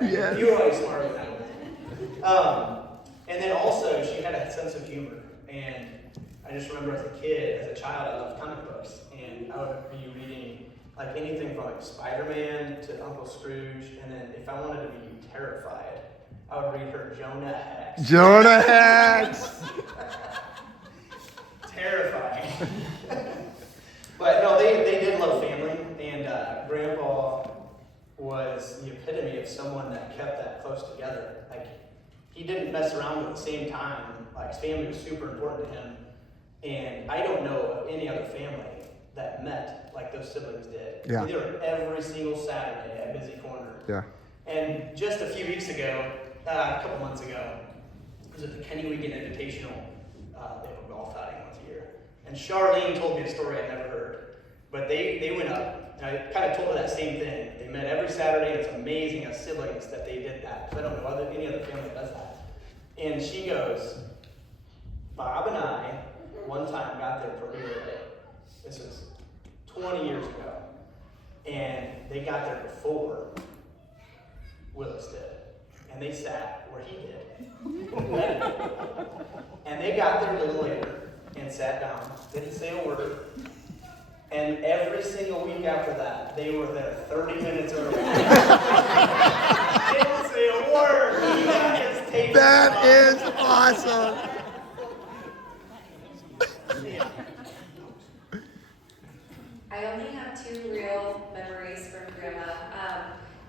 Yes. You were always smarter than I was. And then also she had a sense of humor, and I just remember as a kid, as a child, I loved comic books, and I would be reading like anything from like Spider-Man to Uncle Scrooge, and then if I wanted to be terrified, I would read her Jonah Hex. Jonah Hex! Terrifying. But no, they did love family, and Grandpa was the epitome of someone that kept that close together. Like, he didn't mess around at the same time. Like, his family was super important to him, and I don't know of any other family that met like those siblings did. Yeah. They were every single Saturday at Busy Corner. Yeah. And just a few weeks ago, a couple months ago, it was at the Kenny Wiegand Invitational. They have a golf outing once a year. And Charlene told me a story I'd never heard. But they went up, and I kind of told her that same thing. They met every Saturday, and it's amazing as siblings that they did that. Because I don't know any other family that does that. And she goes, Bob and I, one time, got there pretty early. This was 20 years ago. And they got there before Willis did. And they sat where he did. And they got there a little later and sat down, didn't say a word. And every single week after that, they were there 30 minutes early. Didn't say a word. That is awesome. I only have two real memories from Grandma.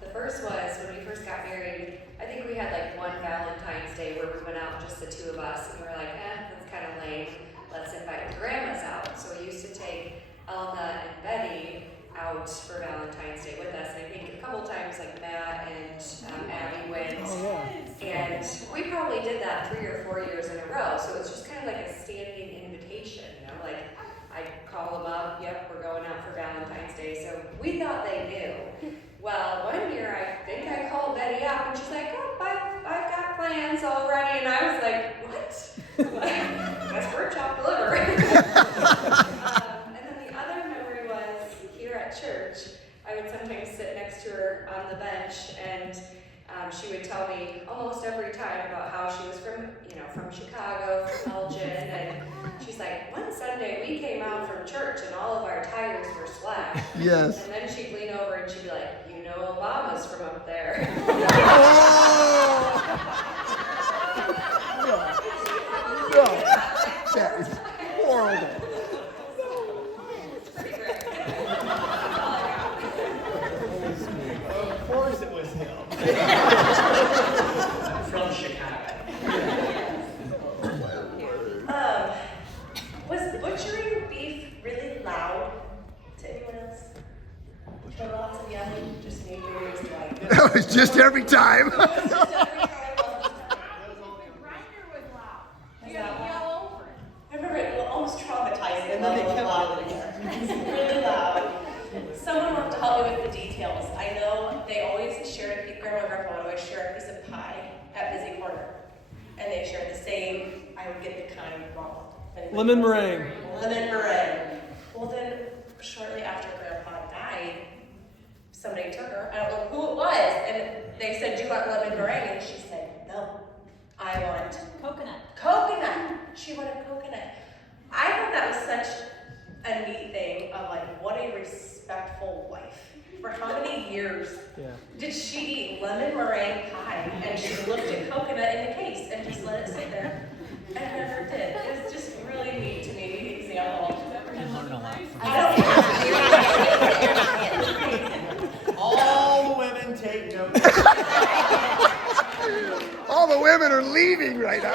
The first was when we first got married. I think we had like one Valentine's Day where we went out, just the two of us, and we were like, that's kind of lame. Let's invite the grandmas out. So we used to take Elna and Betty out for Valentine's Day with us. And I think a couple times like Matt and Abby went. And we probably did that 3 or 4 years in a row. So it was just kind of like a standing invitation, you know, like I'd call them up, yep, we're going out for Valentine's Day. So we thought they knew. Well, one year I think I called Betty up and she's like, oh, I've got plans already. And I was like, what? Guess we're chopped liver. And then the other memory was here at church. I would sometimes sit next to her on the bench, and she would tell me almost every time about how she was from Chicago, from Elgin, and she's like, one Sunday we came out from church and all of our tires were slashed. Yes. And then she'd lean over and she'd be like, you know, Obama's from up there. No, that is horrible. Of course it was him. From Chicago. Was butchering beef really loud to anyone else? For lots of yelling, just neighbors like. That was just every time. The grinder was loud. You had to yell over it. I remember it almost traumatizing. And then they kept they shared the same, I would get the kind wrong. Lemon meringue. Lemon meringue. Well then, shortly after Grandpa died, somebody took her, I don't know who it was, and they said, do you want lemon meringue? And she said, no, I want Coconut. coconut. She wanted coconut. I thought that was such a neat thing of like, what a respectful wife. For how many years did she eat lemon meringue pie and she looked at coconut in the case and just let it sit there and never did? It was just really neat to me, the example. All women take notes. All the women are leaving right now.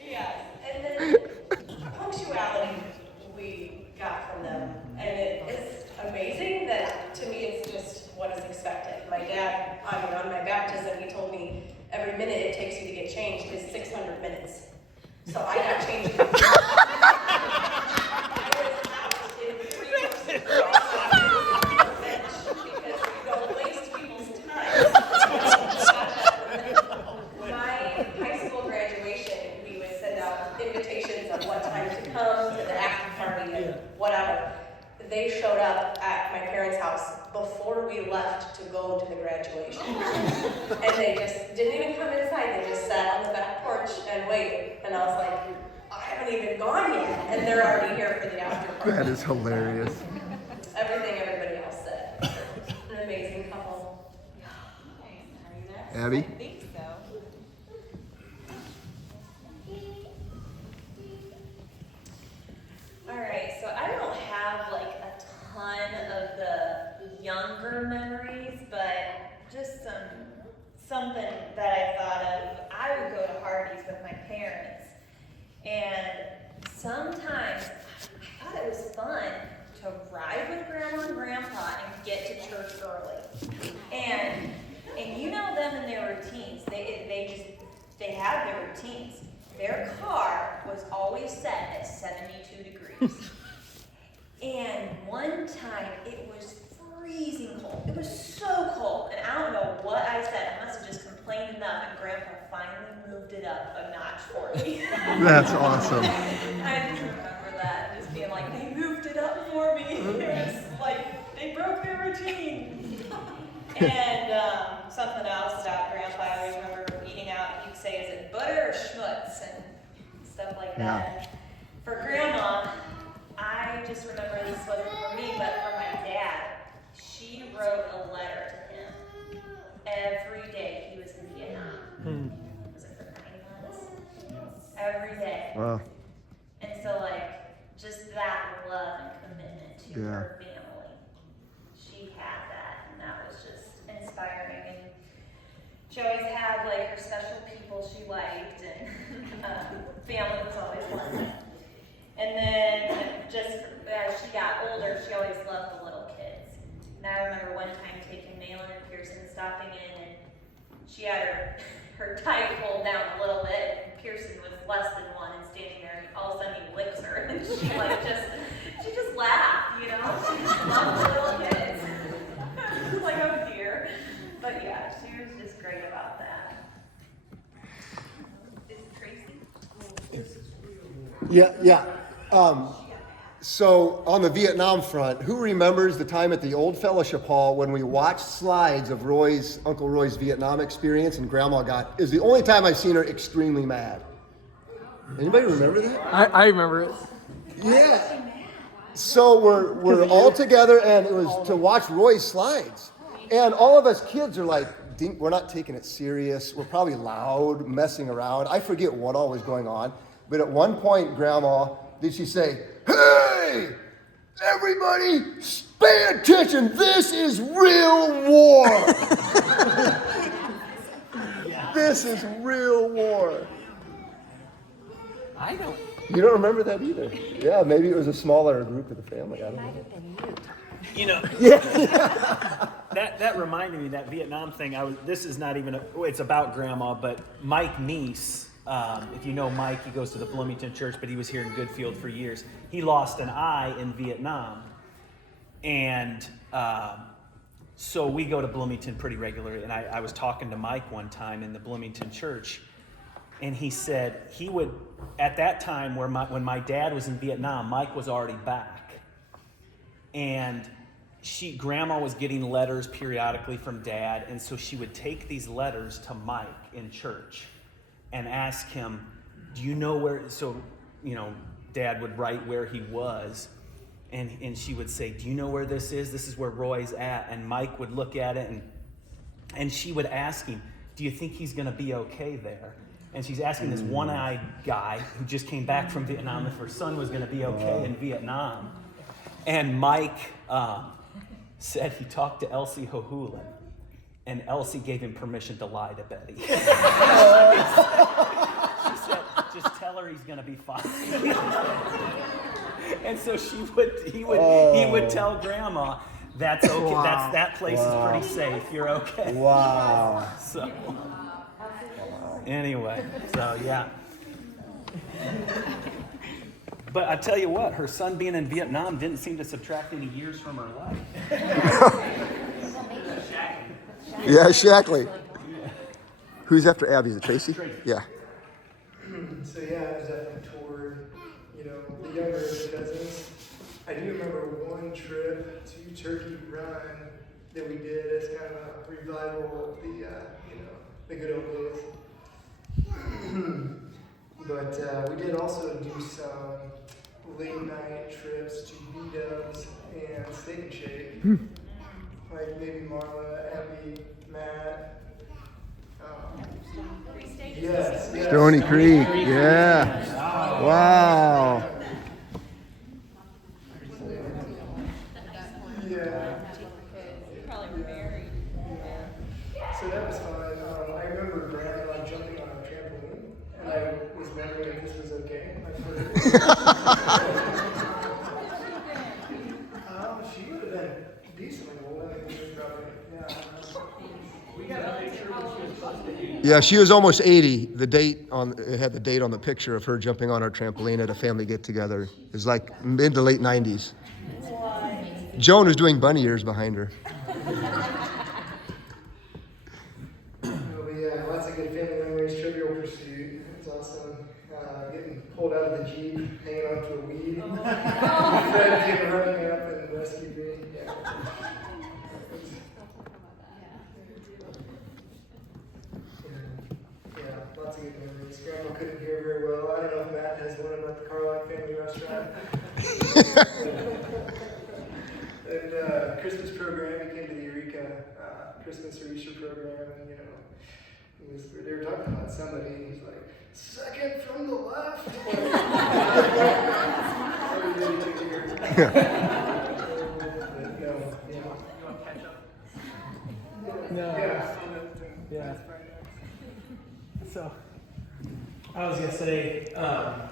Yes, and then punctuality we got from them, and it's amazing that to me it's just what is expected. My dad, on my baptism, he told me every minute it takes you to get changed is 600 minutes. So I got changed. I was out in 3 hours because you don't waste people's time. My high school graduation, we would send out invitations of what time to come to the after party and whatever. They showed up at my parents' house before we left to go to the graduation. And they just didn't even come inside, they just sat on the back porch and waited. And I was like, I haven't even gone yet, and they're already here for the after party. That is hilarious. Everything everybody else said. An amazing couple. Are you next? Abby? I think so. All right, so I don't have like a ton of the younger memories, but just something that I thought of. I would go to Hardee's with my parents, and sometimes I thought it was fun to ride with Grandma and Grandpa and get to church early. And you know them and their routines. They have their routines. Their car was always set at 72 degrees. And one time it was freezing cold. It was so cold, and I don't know what I said. I must have just complained enough, and Grandpa finally moved it up a notch for me. That's awesome. I just remember that, just being like, they moved it up for me. It was like, they broke their routine. And something else about Grandpa, I always remember eating out, he'd say, is it butter or schmutz, and stuff like that. For Grandma, I just remember this wasn't for me, but for my dad, she wrote a letter to him every day he was in Vietnam. Was it for 9 months? Every day. Wow. And so, like, just that love and commitment to her family, she had that, and that was just inspiring. And she always had, like, her special people she liked, and family was always one of them. And then, just as she got older, she always loved the little kids. And I remember one time taking Malin and Pearson, stopping in, and she had her tie pulled down a little bit, and Pearson was less than 1 and standing there, and all of a sudden he licks her, and she just laughed, you know? She just loved the little kids. It was like, oh dear. But yeah, she was just great about that. Is it Tracy? Yeah. So on the Vietnam front, who remembers the time at the Old Fellowship Hall when we watched slides of Uncle Roy's Vietnam experience, and Grandma is the only time I've seen her extremely mad. Anybody remember that? I remember it. Yeah. So we're all together, and it was to watch Roy's slides. And all of us kids are like, we're not taking it serious. We're probably loud, messing around. I forget what all was going on. But at one point, Grandma, did she say, "Hey, everybody, pay attention. This is real war." This is real war. I don't. You don't remember that either? Yeah, maybe it was a smaller group of the family. I don't know. You know, that reminded me, that Vietnam thing. This is not even it's about Grandma, but Mike Neese. If you know Mike, he goes to the Bloomington Church, but he was here in Goodfield for years. He lost an eye in Vietnam, and So we go to Bloomington pretty regularly, and I was talking to Mike one time in the Bloomington church, and he said he would, at that time when my dad was in Vietnam, Mike was already back. And Grandma was getting letters periodically from Dad, and so she would take these letters to Mike in church and ask him, do you know where, so, Dad would write where he was, and she would say, do you know where this is? This is where Roy's at. And Mike would look at it, and she would ask him, do you think he's going to be okay there? And she's asking this one-eyed guy who just came back from Vietnam if her son was going to be okay in Vietnam. And Mike said he talked to Elsie Hohulin, and Elsie gave him permission to lie to Betty. She said, just tell her he's going to be fine. And so he would tell Grandma, that's okay. Wow. That place is pretty safe. You're okay. Wow. So anyway, so yeah. But I tell you what, her son being in Vietnam didn't seem to subtract any years from her life. Yeah, Shackley. Who's after Abby? Is it Tracy? Yeah. So yeah, I was definitely toward, the younger of the cousins. I do remember one trip to Turkey Run that we did as kind of a revival of the good old days. But we did also do some late night trips to B-Dubs and Steak and Shake. Like maybe Marla, Abby, Matt. Yes. Stony Creek, yeah. Wow. Yeah. Probably married. So that was fun. I remember Grandma jumping on a trampoline, and I was wondering if this was okay. She would have been decently old. I think she was probably, We got a picture when she was close to 80. Yeah, she was almost 80. It had the date on the picture of her jumping on our trampoline at a family get-together. It was like mid to late 90s. Joan was doing bunny ears behind her. Lots of good family memories. Trivial Pursuit. It's awesome. Getting pulled out of the Jeep, hanging onto a weed. Fred came running up and rescued me. Yeah, lots of good memories. Grandma couldn't hear very well. I don't know if Matt has one about the Carlock family restaurant. And Christmas program, he came to the Eureka Christmas or Easter program, and they were talking about somebody, and he's like, second from the left. Yeah. So, I was gonna say, I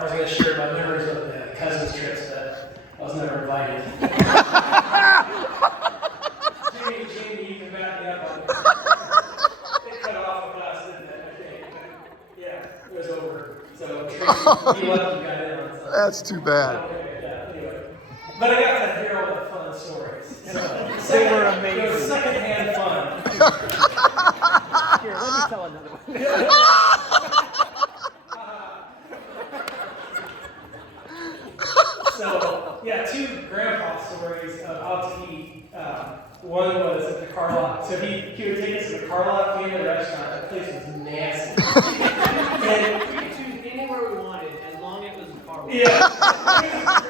was gonna share my memories of the cousins trips, but I was never invited. Jamie, you can back me up on that. It cut off with us, didn't it? Okay. Yeah, it was over. So Tracy, you got in on something. That's too bad. Okay, yeah, anyway. But I got to hear all the fun stories. They were amazing. It was secondhand fun. Here, let me tell another one. So, yeah, two grandpa stories of out to eat. One was at the Carlock. So he would take us to the Carlock family restaurant. That place was nasty. And we could choose anywhere we wanted as long as it was a Carlock. Yeah.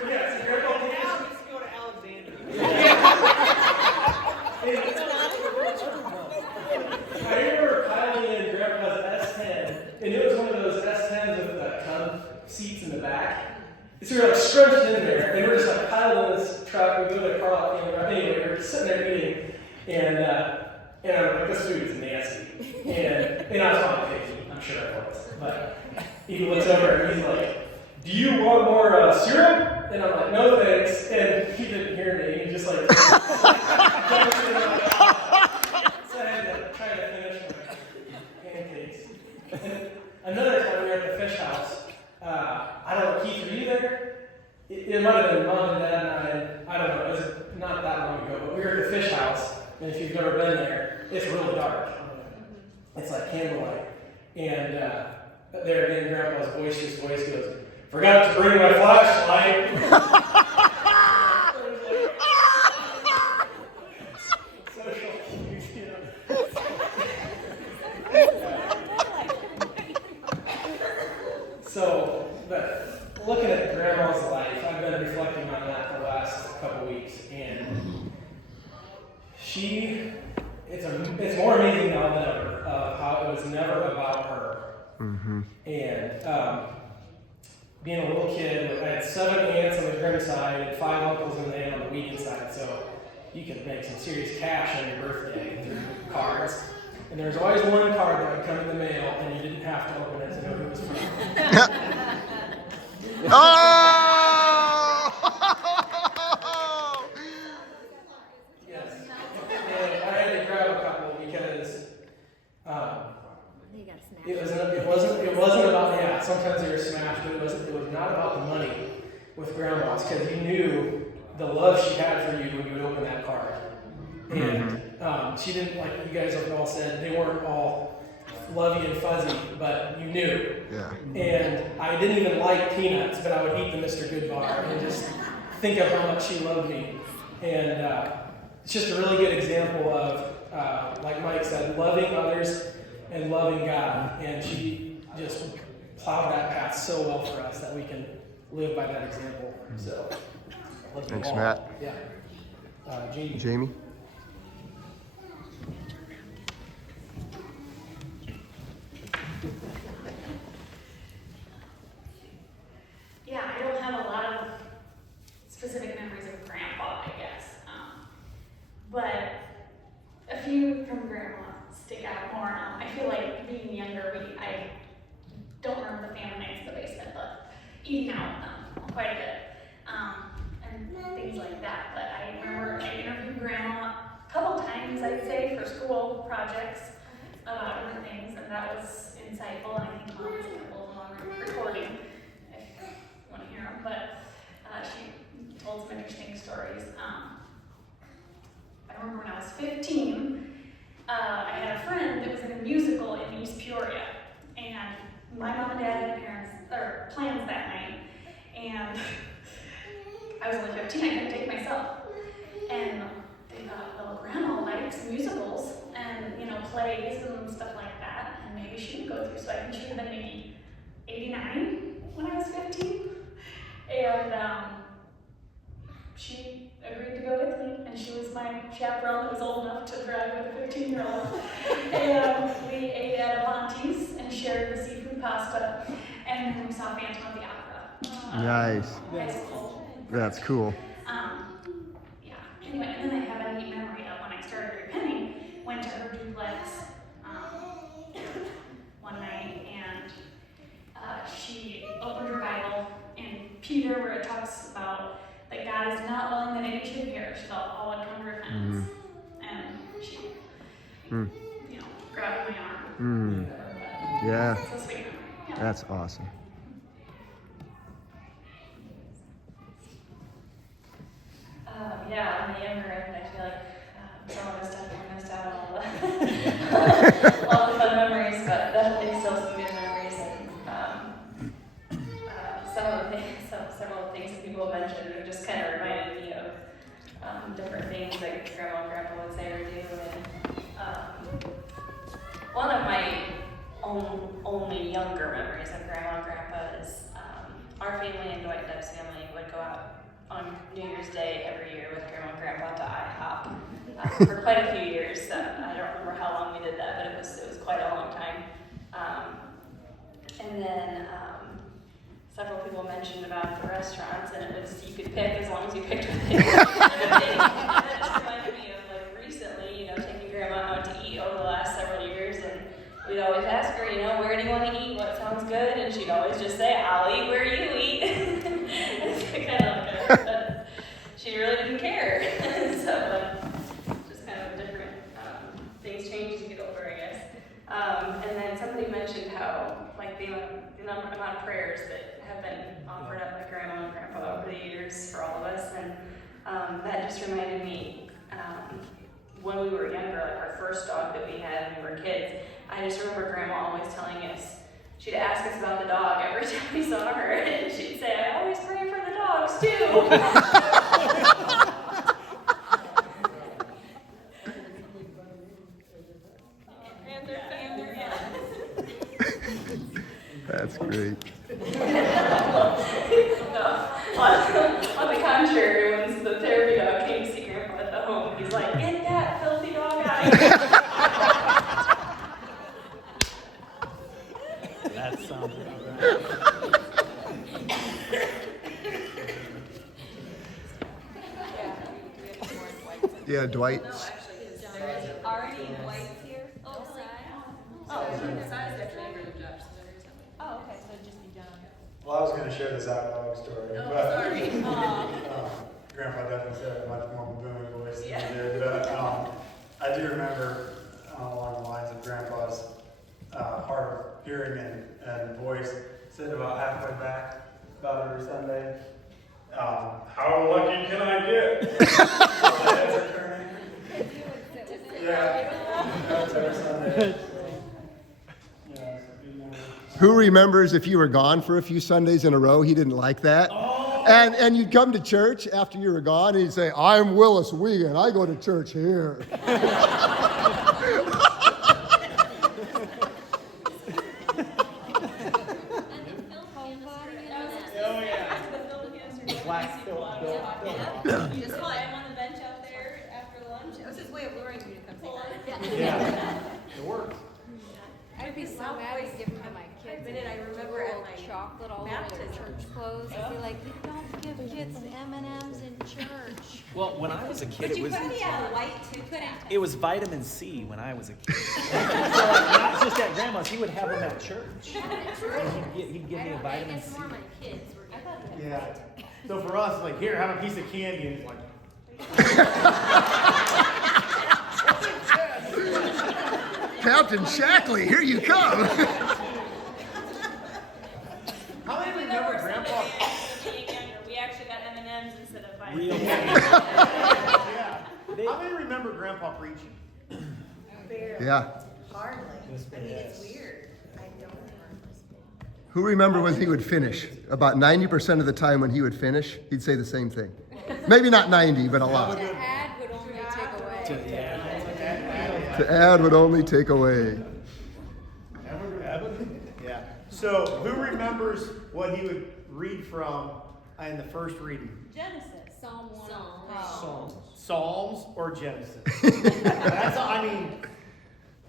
Yeah, so grandpa Now let's go to Alexandria. I remember piling in Grandpa's S10, and it was one of those S10s with the ton of seats in the back. So we were like scrunched in there, and we're just like piled in this truck. We go to Carlock family restaurant. Anyway, we're sitting there eating, and I'm like, this food is nasty. And I was probably picky, I'm sure I was. But he looks over and he's like, do you want more syrup? And I'm like, no thanks. And he didn't hear me. He just like, jumps in and like, so I had to try to finish my pancakes. And another time we were at the fish house. I don't know, Keith, were you there? It might have been Mom and Dad and I don't know, it was not that long ago, but we were at the fish house. And if you've never been there, it's really dark. It's like candlelight. And there again, Grandpa's boisterous voice goes, "Forgot to bring my flashlight." Social cues, you know. So, but looking at Grandma's life, I've been reflecting on that the last couple weeks, and it's more amazing now than ever of how it was never about her. Mm-hmm. And being a little kid, I had 7 aunts on the Grimm side and 5 uncles on the Wiegand side, so you could make some serious cash on your birthday through cards. And there was always one card that would come in the mail, and you didn't have to open it to know who it was from. Oh! Yes. And I had to grab a couple because it wasn't about, sometimes they were smashed, but it was not about the money with Grandma's, because you knew the love she had for you when you would open that card. And she didn't, like you guys have all said, they weren't all lovey and fuzzy, but you knew. Yeah. And I didn't even like peanuts, but I would eat the Mr. Good bar and just think of how much she loved me. And it's just a really good example of, like Mike said, loving others and loving God. And she just plowed that path so well for us that we can live by that example. So, love you Thanks, all. Matt. Yeah. Jamie? Yeah, I don't have a lot of specific memories of Grandpa, I guess. But a few from Grandma stick out more. I feel like being younger, I don't remember the family nights in the basement, but eating out with them quite a bit. And things like that. But I remember I interviewed Grandma a couple times, I'd say, for school projects about different things, and that was insightful, and I think Mom was able on recording if you want to hear them. But she told some interesting stories. I remember when I was 15, I had a friend that was in a musical in East Peoria, and my mom and dad had plans that night, and I was only 15, I couldn't take myself. And they thought, well, Grandma likes musicals and, plays and stuff like that, and maybe she would go through. So I think she would have been maybe 89 when I was 15. And she agreed to go with me, and she was my chaperone that was old enough to drive with a 15-year-old. And we ate at Avanti's and shared the seafood pasta, and then we saw Phantom of the Opera. Nice. High school. That's cool. Yeah. Anyway, and then I have a neat memory of when I started repenting, went to her duplex one night, and she opened her Bible in Peter, where it talks about that God is not willing that any should perish, so all would come to repentance. And she, grabbed my arm. Yeah. So sweet. Yeah. That's awesome. Yeah, on the younger end, I feel like some of us definitely missed out on all the fun memories, but definitely still some good memories. And several things that people mentioned have just kind of reminded me of different things that Grandma and Grandpa would say or do. And one of my only younger memories of Grandma and Grandpa is our family and Dwight Depp's family would go out on New Year's Day every year with Grandma and Grandpa to IHOP for quite a few years. I don't remember how long we did that, but it was quite a long time. And then several people mentioned about the restaurants, and it was you could pick as long as you picked what they That just reminded me of recently, taking Grandma out to eat over the last several years, and we'd always ask her, where do you want to eat? What sounds good? And she'd always just say, I'll eat where you eat. It's kind of like but she really didn't care. So just kind of different things change as you get older, I guess. And then somebody mentioned how the amount of prayers that have been offered up by Grandma and Grandpa over the years for all of us, and that just reminded me when we were younger, like our first dog that we had when we were kids, I just remember Grandma always telling us, she'd ask us about the dog every time we saw her, and she'd say, I always pray for the dogs too. That's great. On the contrary, when the therapy dog came to see Grandpa at the home, he's like, get that filthy dog out of here. That sounds about right. Yeah, Dwight. Already Dwight's here? Oh, Oh, okay, so it'd just be John. Well, I was going to share this outdog story, Oh, but sorry. Grandpa definitely said a much more booming voice than he did. But I do remember along the lines of Grandpa's hard of hearing and voice, sitting about halfway back about every Sunday. How lucky can I get? The heads are turning. Yeah, that's every Sunday. Who remembers if you were gone for a few Sundays in a row, he didn't like that? Oh. And you'd come to church after you were gone, and he'd say, I'm Willis Wiegand, I go to church here. Black You just call him on the bench out there after lunch. It was his way of luring you to come pull it. Yeah. It works. I'd be so mad to give them to my kids. I remember at my chocolate all over their church clothes. I'd be like, you don't give kids M&Ms in church. Well, when I was a kid, But it you was couldn't have white too, couldn't it was vitamin C when I was a kid. So not just at grandma's, he would have them at church. He'd give me a vitamin C. More my kids were Yeah. So for us, like, here, have a piece of candy, and it's like. Captain Shackley, here you come. How many remember Grandpa? We actually got M&Ms instead of vitamins. Real Yeah. How many remember Grandpa preaching? Barely. Yeah. Hardly. I mean, it's weird. I don't remember. Who remember when he would finish? About 90% of the time when he would finish, he'd say the same thing. Maybe not 90, but a lot. To add would only take away. To add would only take away. Yeah. So who remembers what he would read from in the first reading? Genesis. Psalm 1. Psalms. Psalms or Genesis. That's all, I mean,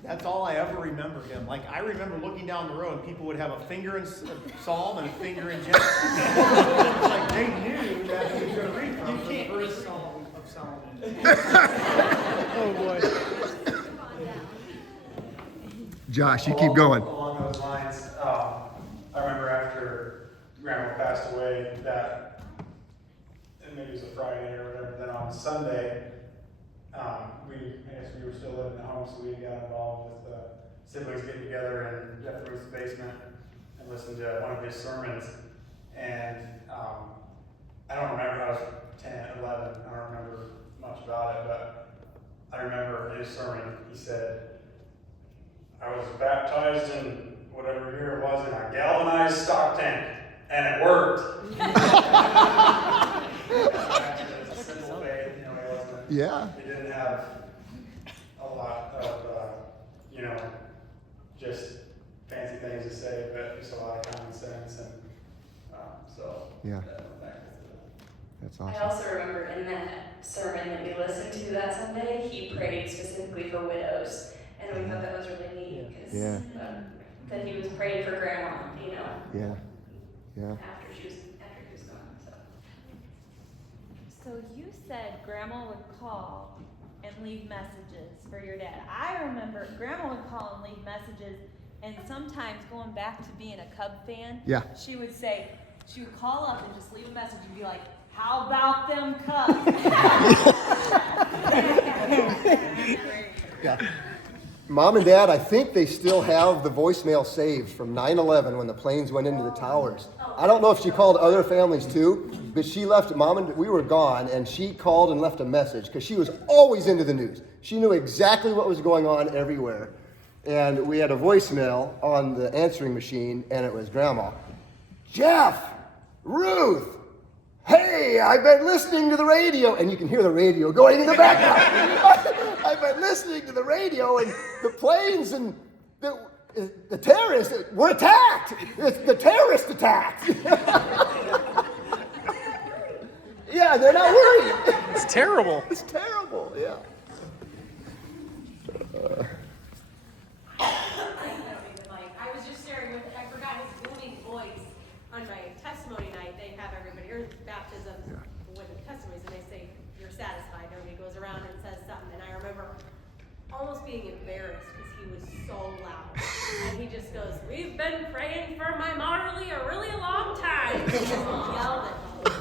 that's all I ever remember him. Like, I remember looking down the road and people would have a finger in Psalm and a finger in Genesis. It's like they knew that he was going to read from the first Psalm of Solomon. Oh boy. Josh, you keep going. Along those lines, I remember after Grandma passed away that, and maybe it was a Friday or whatever, then on Sunday, I guess we were still living at home, so we got involved with the siblings getting together in Jeff Ruth's basement and listened to one of his sermons. And I don't remember, I was 10, 11, I don't remember much about it, but I remember his sermon, he said, I was baptized in whatever year it was in a galvanized stock tank, and it worked. It's a simple faith, you know, he wasn't. Yeah. He didn't have a lot of, just fancy things to say, but just a lot of common sense, and so. Yeah. That's awesome. I also remember in that sermon that we listened to that Sunday, he prayed specifically for widows. And we thought that was really neat because that he was praying for Grandma, you know. Yeah. Yeah. After she was gone. So you said Grandma would call and leave messages for your dad. I remember Grandma would call and leave messages, and sometimes going back to being a Cub fan, she would call up and just leave a message and be like, "How about them Cubs?" Yeah. Mom and Dad, I think they still have the voicemail saved from 9/11 when the planes went into the towers. I don't know if she called other families too, but she left, we were gone, and she called and left a message because she was always into the news. She knew exactly what was going on everywhere. And we had a voicemail on the answering machine, and it was Grandma. Jeff, Ruth, hey, I've been listening to the radio. And you can hear the radio going in the background. I've been listening to the radio, and the planes and the terrorists were attacked. The terrorist attacked. Yeah, they're not worried. It's terrible. It's terrible, yeah. I was just sharing with, I forgot his booming voice on my testimony night. They have everybody, or baptism, when the testimonies, and they say, you're satisfied. Nobody goes around and says something. And I remember almost being embarrassed because he was so loud. And he just goes, we've been praying for my Marley a really long time. And he just yelled at me.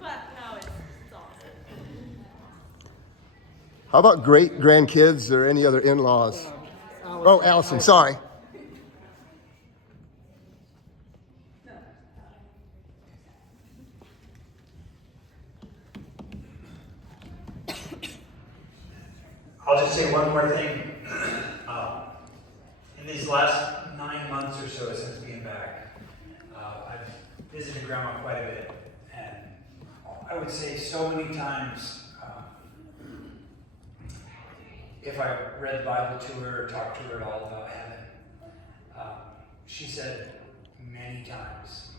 But no, it's awesome. How about great grandkids or any other in-laws? Oh, Allison, sorry. I'll just say one more thing. In these last 9 months or so since being back, I've visited Grandma quite a bit, and I would say so many times, if I read the Bible to her or talked to her at all about heaven, she said many times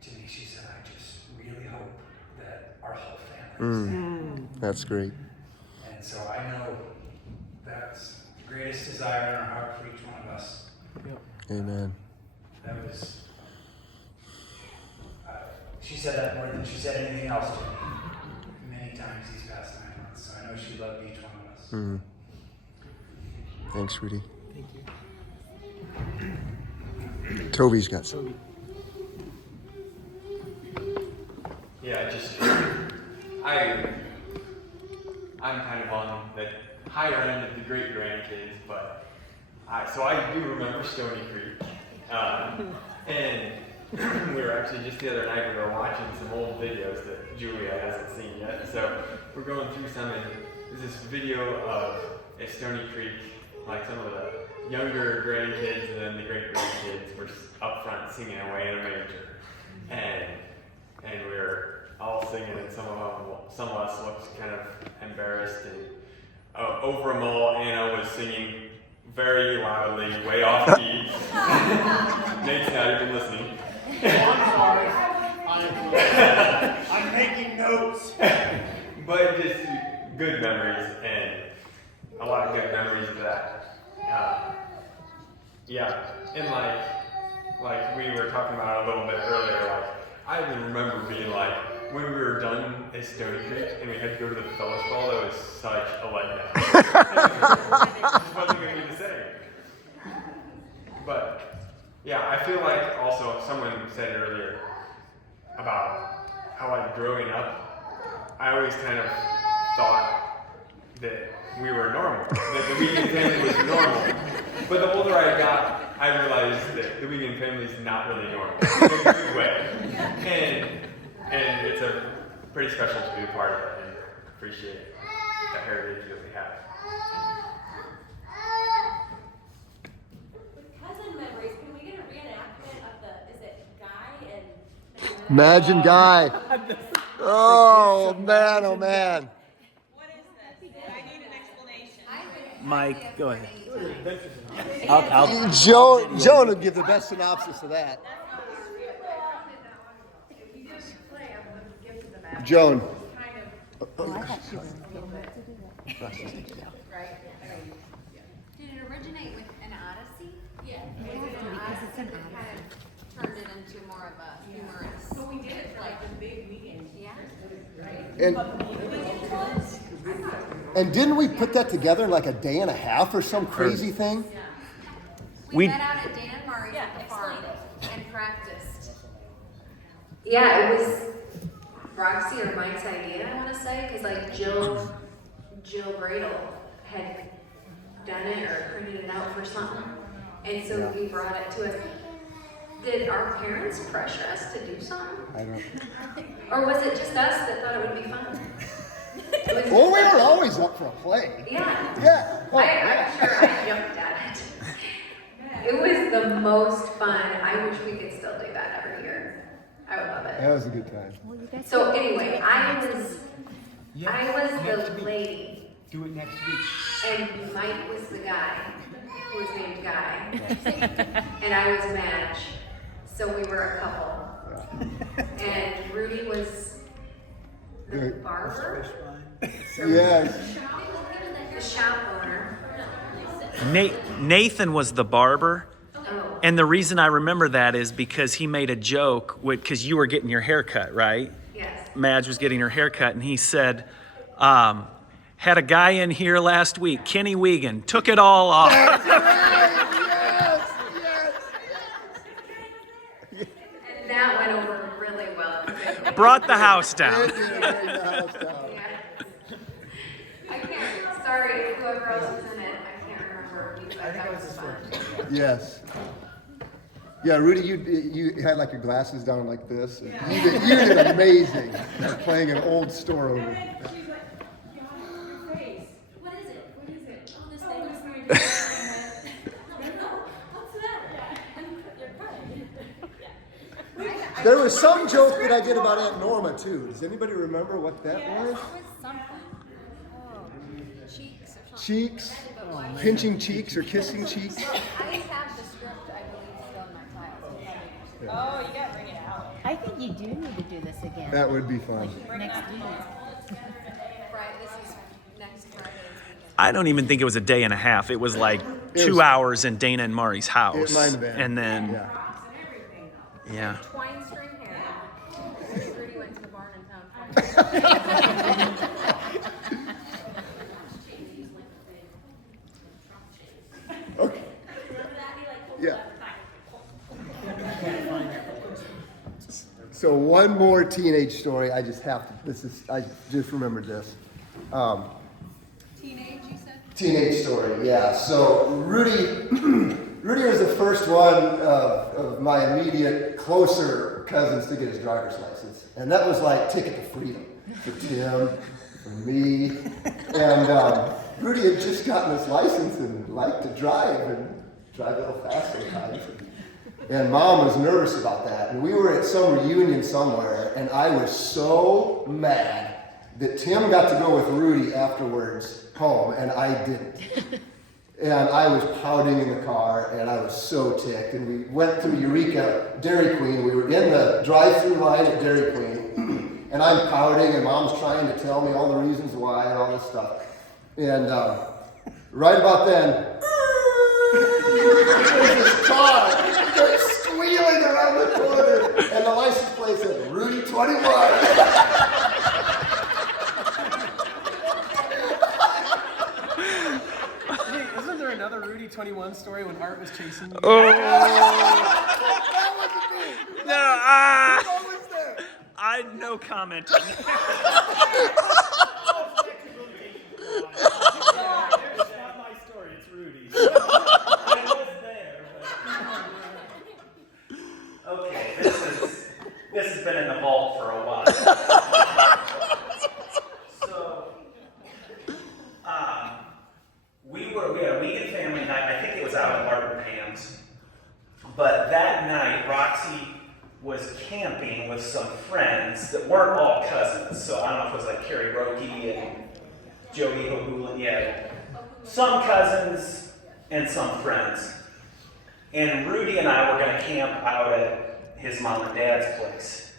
to me, she said, I just really hope that our whole family is there. That's great. And so I know that's the greatest desire in our heart for each one of us. Amen. That was, she said that more than she said anything else to me many times these past 9 months. So I know she loved each one of us. Thanks, Rudy. Thank you. Toby's got some. Yeah, I'm kind of on the higher end of the great grandkids, but I do remember Stony Creek. And we were actually just the other night, we were watching some old videos that Julia hasn't seen yet. So we're going through some, and there's this video of a Stony Creek, like some of the younger grandkids and then the great grandkids were up front singing Away in a Manger. And we were all singing, and some of us looked kind of embarrassed. And over a mall, Anna was singing very loudly, way off key. Nate's not even listening. I'm sorry. I'm making notes. But just good memories, and a lot of good memories of that. Yeah, and like we were talking about a little bit earlier, like I even remember being like, when we were done at Stony Creek and we had to go to the Phyllis Ball, that was such a letdown. It wasn't going to be the same. But yeah, I feel like also someone said earlier about how like growing up, I always kind of thought that we were normal, that the Wiegand family was normal. But the older I got, I realized that the Wiegand family is not really normal in a good way. And it's a pretty special to be a part of it and appreciate the heritage that we have. With cousin memories, can we get a reenactment of is it Guy and... Imagine Guy. Oh, man, oh, man. What is this? I need an explanation. Mike, go ahead. Joan would give the best synopsis of that. Joan. Did it originate with an Odyssey? Yeah. Because it's an Odyssey. Kind of turned it into more of a humorous. So we did it for like the big weekend. Yeah. And didn't we put that together in like a day and a half or some crazy thing? Yeah. We met out at Dan and Murray's at the farm and practiced. Yeah, it was Roxy or Mike's idea, I want to say, because like Jill Jill Bradle had done it or printed it out for something. And so he brought it to us. Did our parents pressure us to do something? I don't. Or was it just us that thought it would be fun? Well, we were always up for a play. Yeah. Yeah. Oh, I'm sure I jumped at it. It was the most fun. I wish we could still do that every year. I would love it. That was a good time. So anyway, I was the lady. Do it next week. And Mike was the guy, who was named Guy. And I was Madge. So we were a couple. And Rudy was the barber. Yes. The shop owner. Nathan was the barber. Oh. And the reason I remember that is because he made a joke because you were getting your hair cut, right? Yes. Madge was getting her hair cut, and he said, had a guy in here last week, Kenny Wiegand, took it all off. That's right. Yes. And that went over really well. Brought the house down. It did bring the house down. Yeah. I can't, sorry, whoever else was in it, I can't remember. I think it was his first. Yes. Yeah, Rudy, you had like your glasses down like this. You did amazing playing an old store owner. She's like, your face. What is it? What is it? Oh, this thing looks weird. What's that? You're crying. There was some joke that I did about Aunt Norma too. Does anybody remember what that was? Something. Oh, cheeks or something. Cheeks? Pinching cheeks or kissing cheeks? I have the script, I believe, still in my file. Oh, you gotta bring it out. I think you do need to do this again. That would be fun. Next week. Friday, this is next Friday. I don't even think it was a day and a half. It was like 2 hours in Dana and Mari's house. It might have been. And then, Yeah. yeah. Twine string hair. Rudy went to the barn and found twine. Okay. Yeah. So one more teenage story. I just remembered this. Teenage, you said? Teenage story, yeah. So Rudy was the first one of my immediate closer cousins to get his driver's license. And that was like ticket to freedom for Tim, for me. And Rudy had just gotten his license and liked to drive a little fast sometimes. And Mom was nervous about that. And we were at some reunion somewhere, and I was so mad that Tim got to go with Rudy afterwards home, and I didn't. And I was pouting in the car, and I was so ticked. And we went through Eureka Dairy Queen. We were in the drive-through line at Dairy Queen, and I'm pouting, and Mom's trying to tell me all the reasons why and all this stuff. And right about then, there's this car squealing around the corner, and the license plate said, Rudy 21. Hey, isn't there another Rudy 21 story when Art was chasing you? Oh. That wasn't me. No, What was there? I no comment. It's not my story, it's Rudy's. I was there. Okay, this has been in the vault for a while. So, we had a Wiegand family night. I think it was out at Art and Pam's. But that night, Roxy was camping with some friends that weren't all cousins. So I don't know if it was like Carrie Roki and Jody Hohulin. Yeah, some cousins and some friends. And Rudy and I were going to camp out at his mom and dad's place.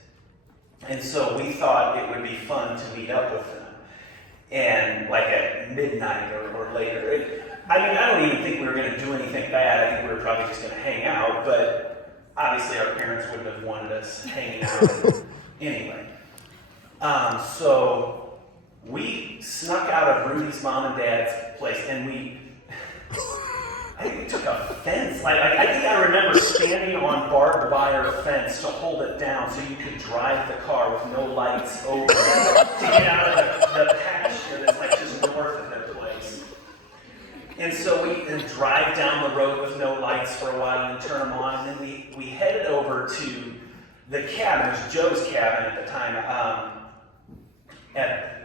And so we thought it would be fun to meet up with them. And like at midnight or later. I don't even think we were going to do anything bad. I think we were probably just going to hang out. But obviously our parents wouldn't have wanted us hanging out anyway. So we snuck out of Rudy's mom and dad's place, and I think we took a fence. I think I remember standing on barbed wire fence to hold it down so you could drive the car with no lights over to get out of the pasture that's like just north And so we drive down the road with no lights for a while and turn them on. And then we headed over to the cabin. It was Joe's cabin at the time,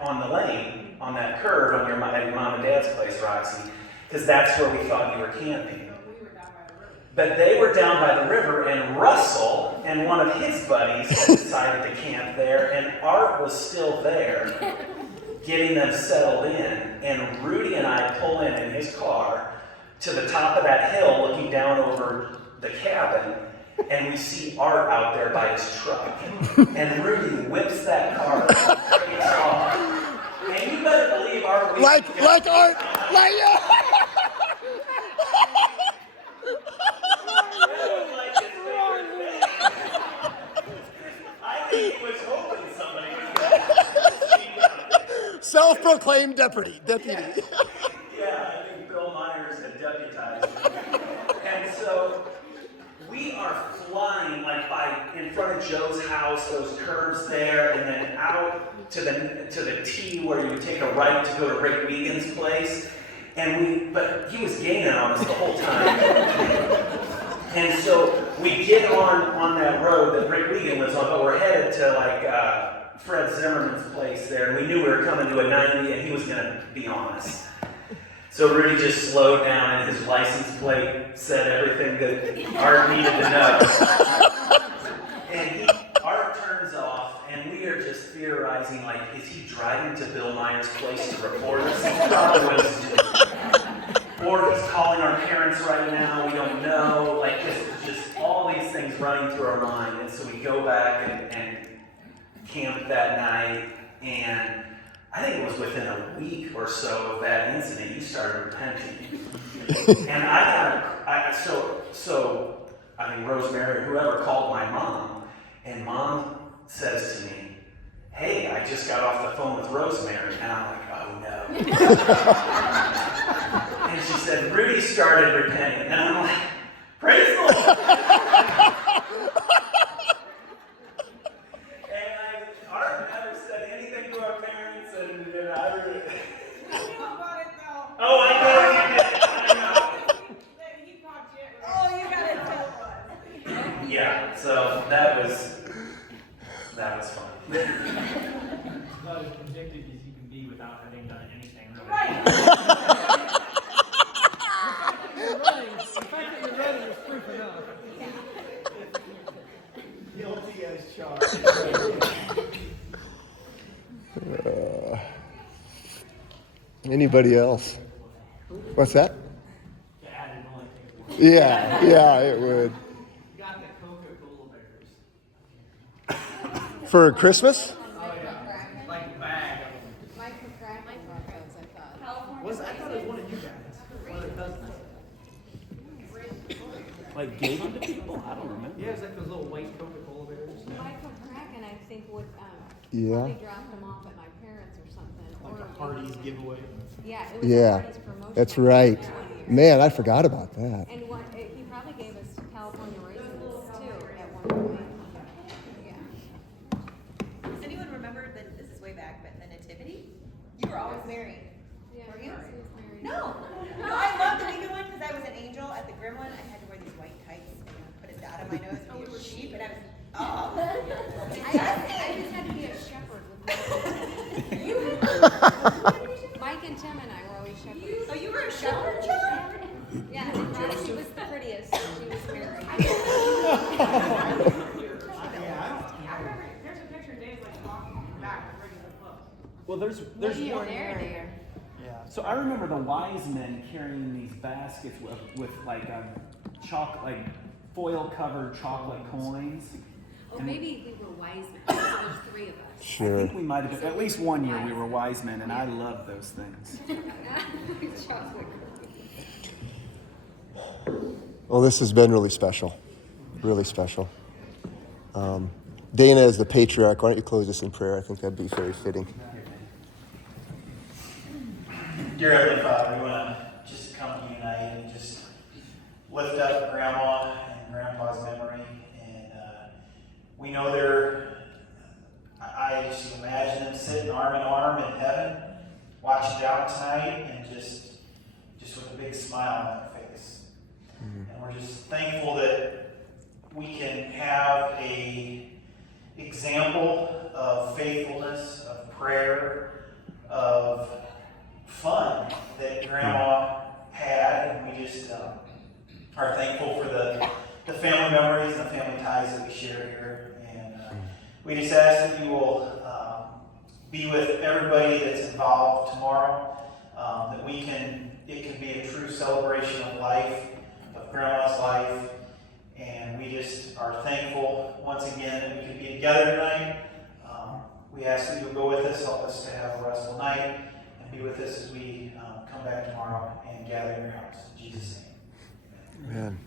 on the lane, on that curve on your mom and dad's place, Roxy, because that's where we thought you were camping. But they were down by the river, and Russell and one of his buddies had decided to camp there, and Art was still there, getting them settled in. And Rudy and I pull in his car to the top of that hill, looking down over the cabin, and we see Art out there by his truck. And Rudy whips that car off. And you better believe Art... Like Art, like you! I think he was hoping somebody was Self-proclaimed deputy. Yeah, I think Bill Myers had deputized him. And so we are flying like in front of Joe's house, those curves there, and then out to the T where you would take a right to go to Rick Wiegand's place. But he was gaining on us the whole time. And so we get on that road that Rick Wiegand lives on, but we're headed to Fred Zimmerman's place there, and we knew we were coming to a 90 and he was gonna be on us. So Rudy just slowed down and his license plate said everything that Art needed to know. And Art turns off, and we are just theorizing, like, is he driving to Bill Myers' place to report us? He probably what he's doing. Or he's calling our parents right now, we don't know. Like, just all these things running through our mind. And so we go back and camp that night, and I think it was within a week or so of that incident, you started repenting. And I mean, Rosemary, whoever called my mom, and Mom says to me, hey, I just got off the phone with Rosemary. And I'm like, oh no. And she said, Rudy started repenting. And I'm like, praise the Lord. Art never said anything to our parents, and I really... Oh, I know you did. I know. Oh, you gotta tell us. Yeah, so that was fun. About as convicted as you can be without having done anything really. Right. The fact that you're running is proof enough. Guilty as charged. Anybody else? What's that? Yeah, it would. Got the Coca-Cola bears. For Christmas? Oh yeah, like a bag of them. Michael Cracken brought those, I thought. I thought it was one of you guys. One of the cousins. Like gave them to people? I don't remember. Yeah, it's like those little white Coca-Cola bears. Michael Cracken, I think, would Yeah. probably drop them off at my parents or something. Like a Hardee's giveaway. Yeah, it was a Yeah, Hardee's promotion. that's right. Man, I forgot about that. And he probably gave us California raisins too at one point. Yeah. Does anyone remember that, this is way back, but the Nativity? You were always married. Yeah, Were you? Nancy was married. No, I loved the Wiegand one because I was an angel. At the Grimm one, I had to wear these white tights and put a dot on my nose and be a sheep, and I was, I just had to be a shepherd with Mike and Tim and I were always shepherds. Oh, you were a shepherd, John? Yeah, and Roxy was the prettiest. She was married. I remember there's a picture of Dave like walking back with regular clothes. Well, there's Maybe one. there. Yeah. So I remember the wise men carrying these baskets with like like foil covered chocolate coins. Oh, maybe we were wise men. There was three of us. Sure. I think we might have been, at least one year we were wise men, and I loved those things. Well, this has been really special. Really special. Dana, as the patriarch, why don't you close us in prayer? I think that'd be very fitting. Dear Heavenly Father, we want to just come to you tonight and just lift up Grandma and Grandpa's memory. And we know I just imagine them sitting arm in arm in heaven, watching down tonight and just just with a big smile on their face. And we're just thankful that we can have a example of faithfulness, of prayer, of fun that Grandma had, and we just are thankful for the family memories and the family ties that we share here. And we just ask that you will be with everybody that's involved tomorrow, that it can be a true celebration of life, of Grandma's life, and we just are thankful once again that we can be together tonight. We ask that you'll go with us, help us to have a restful night, and be with us as we come back tomorrow and gather in your house. In Jesus' name. Amen.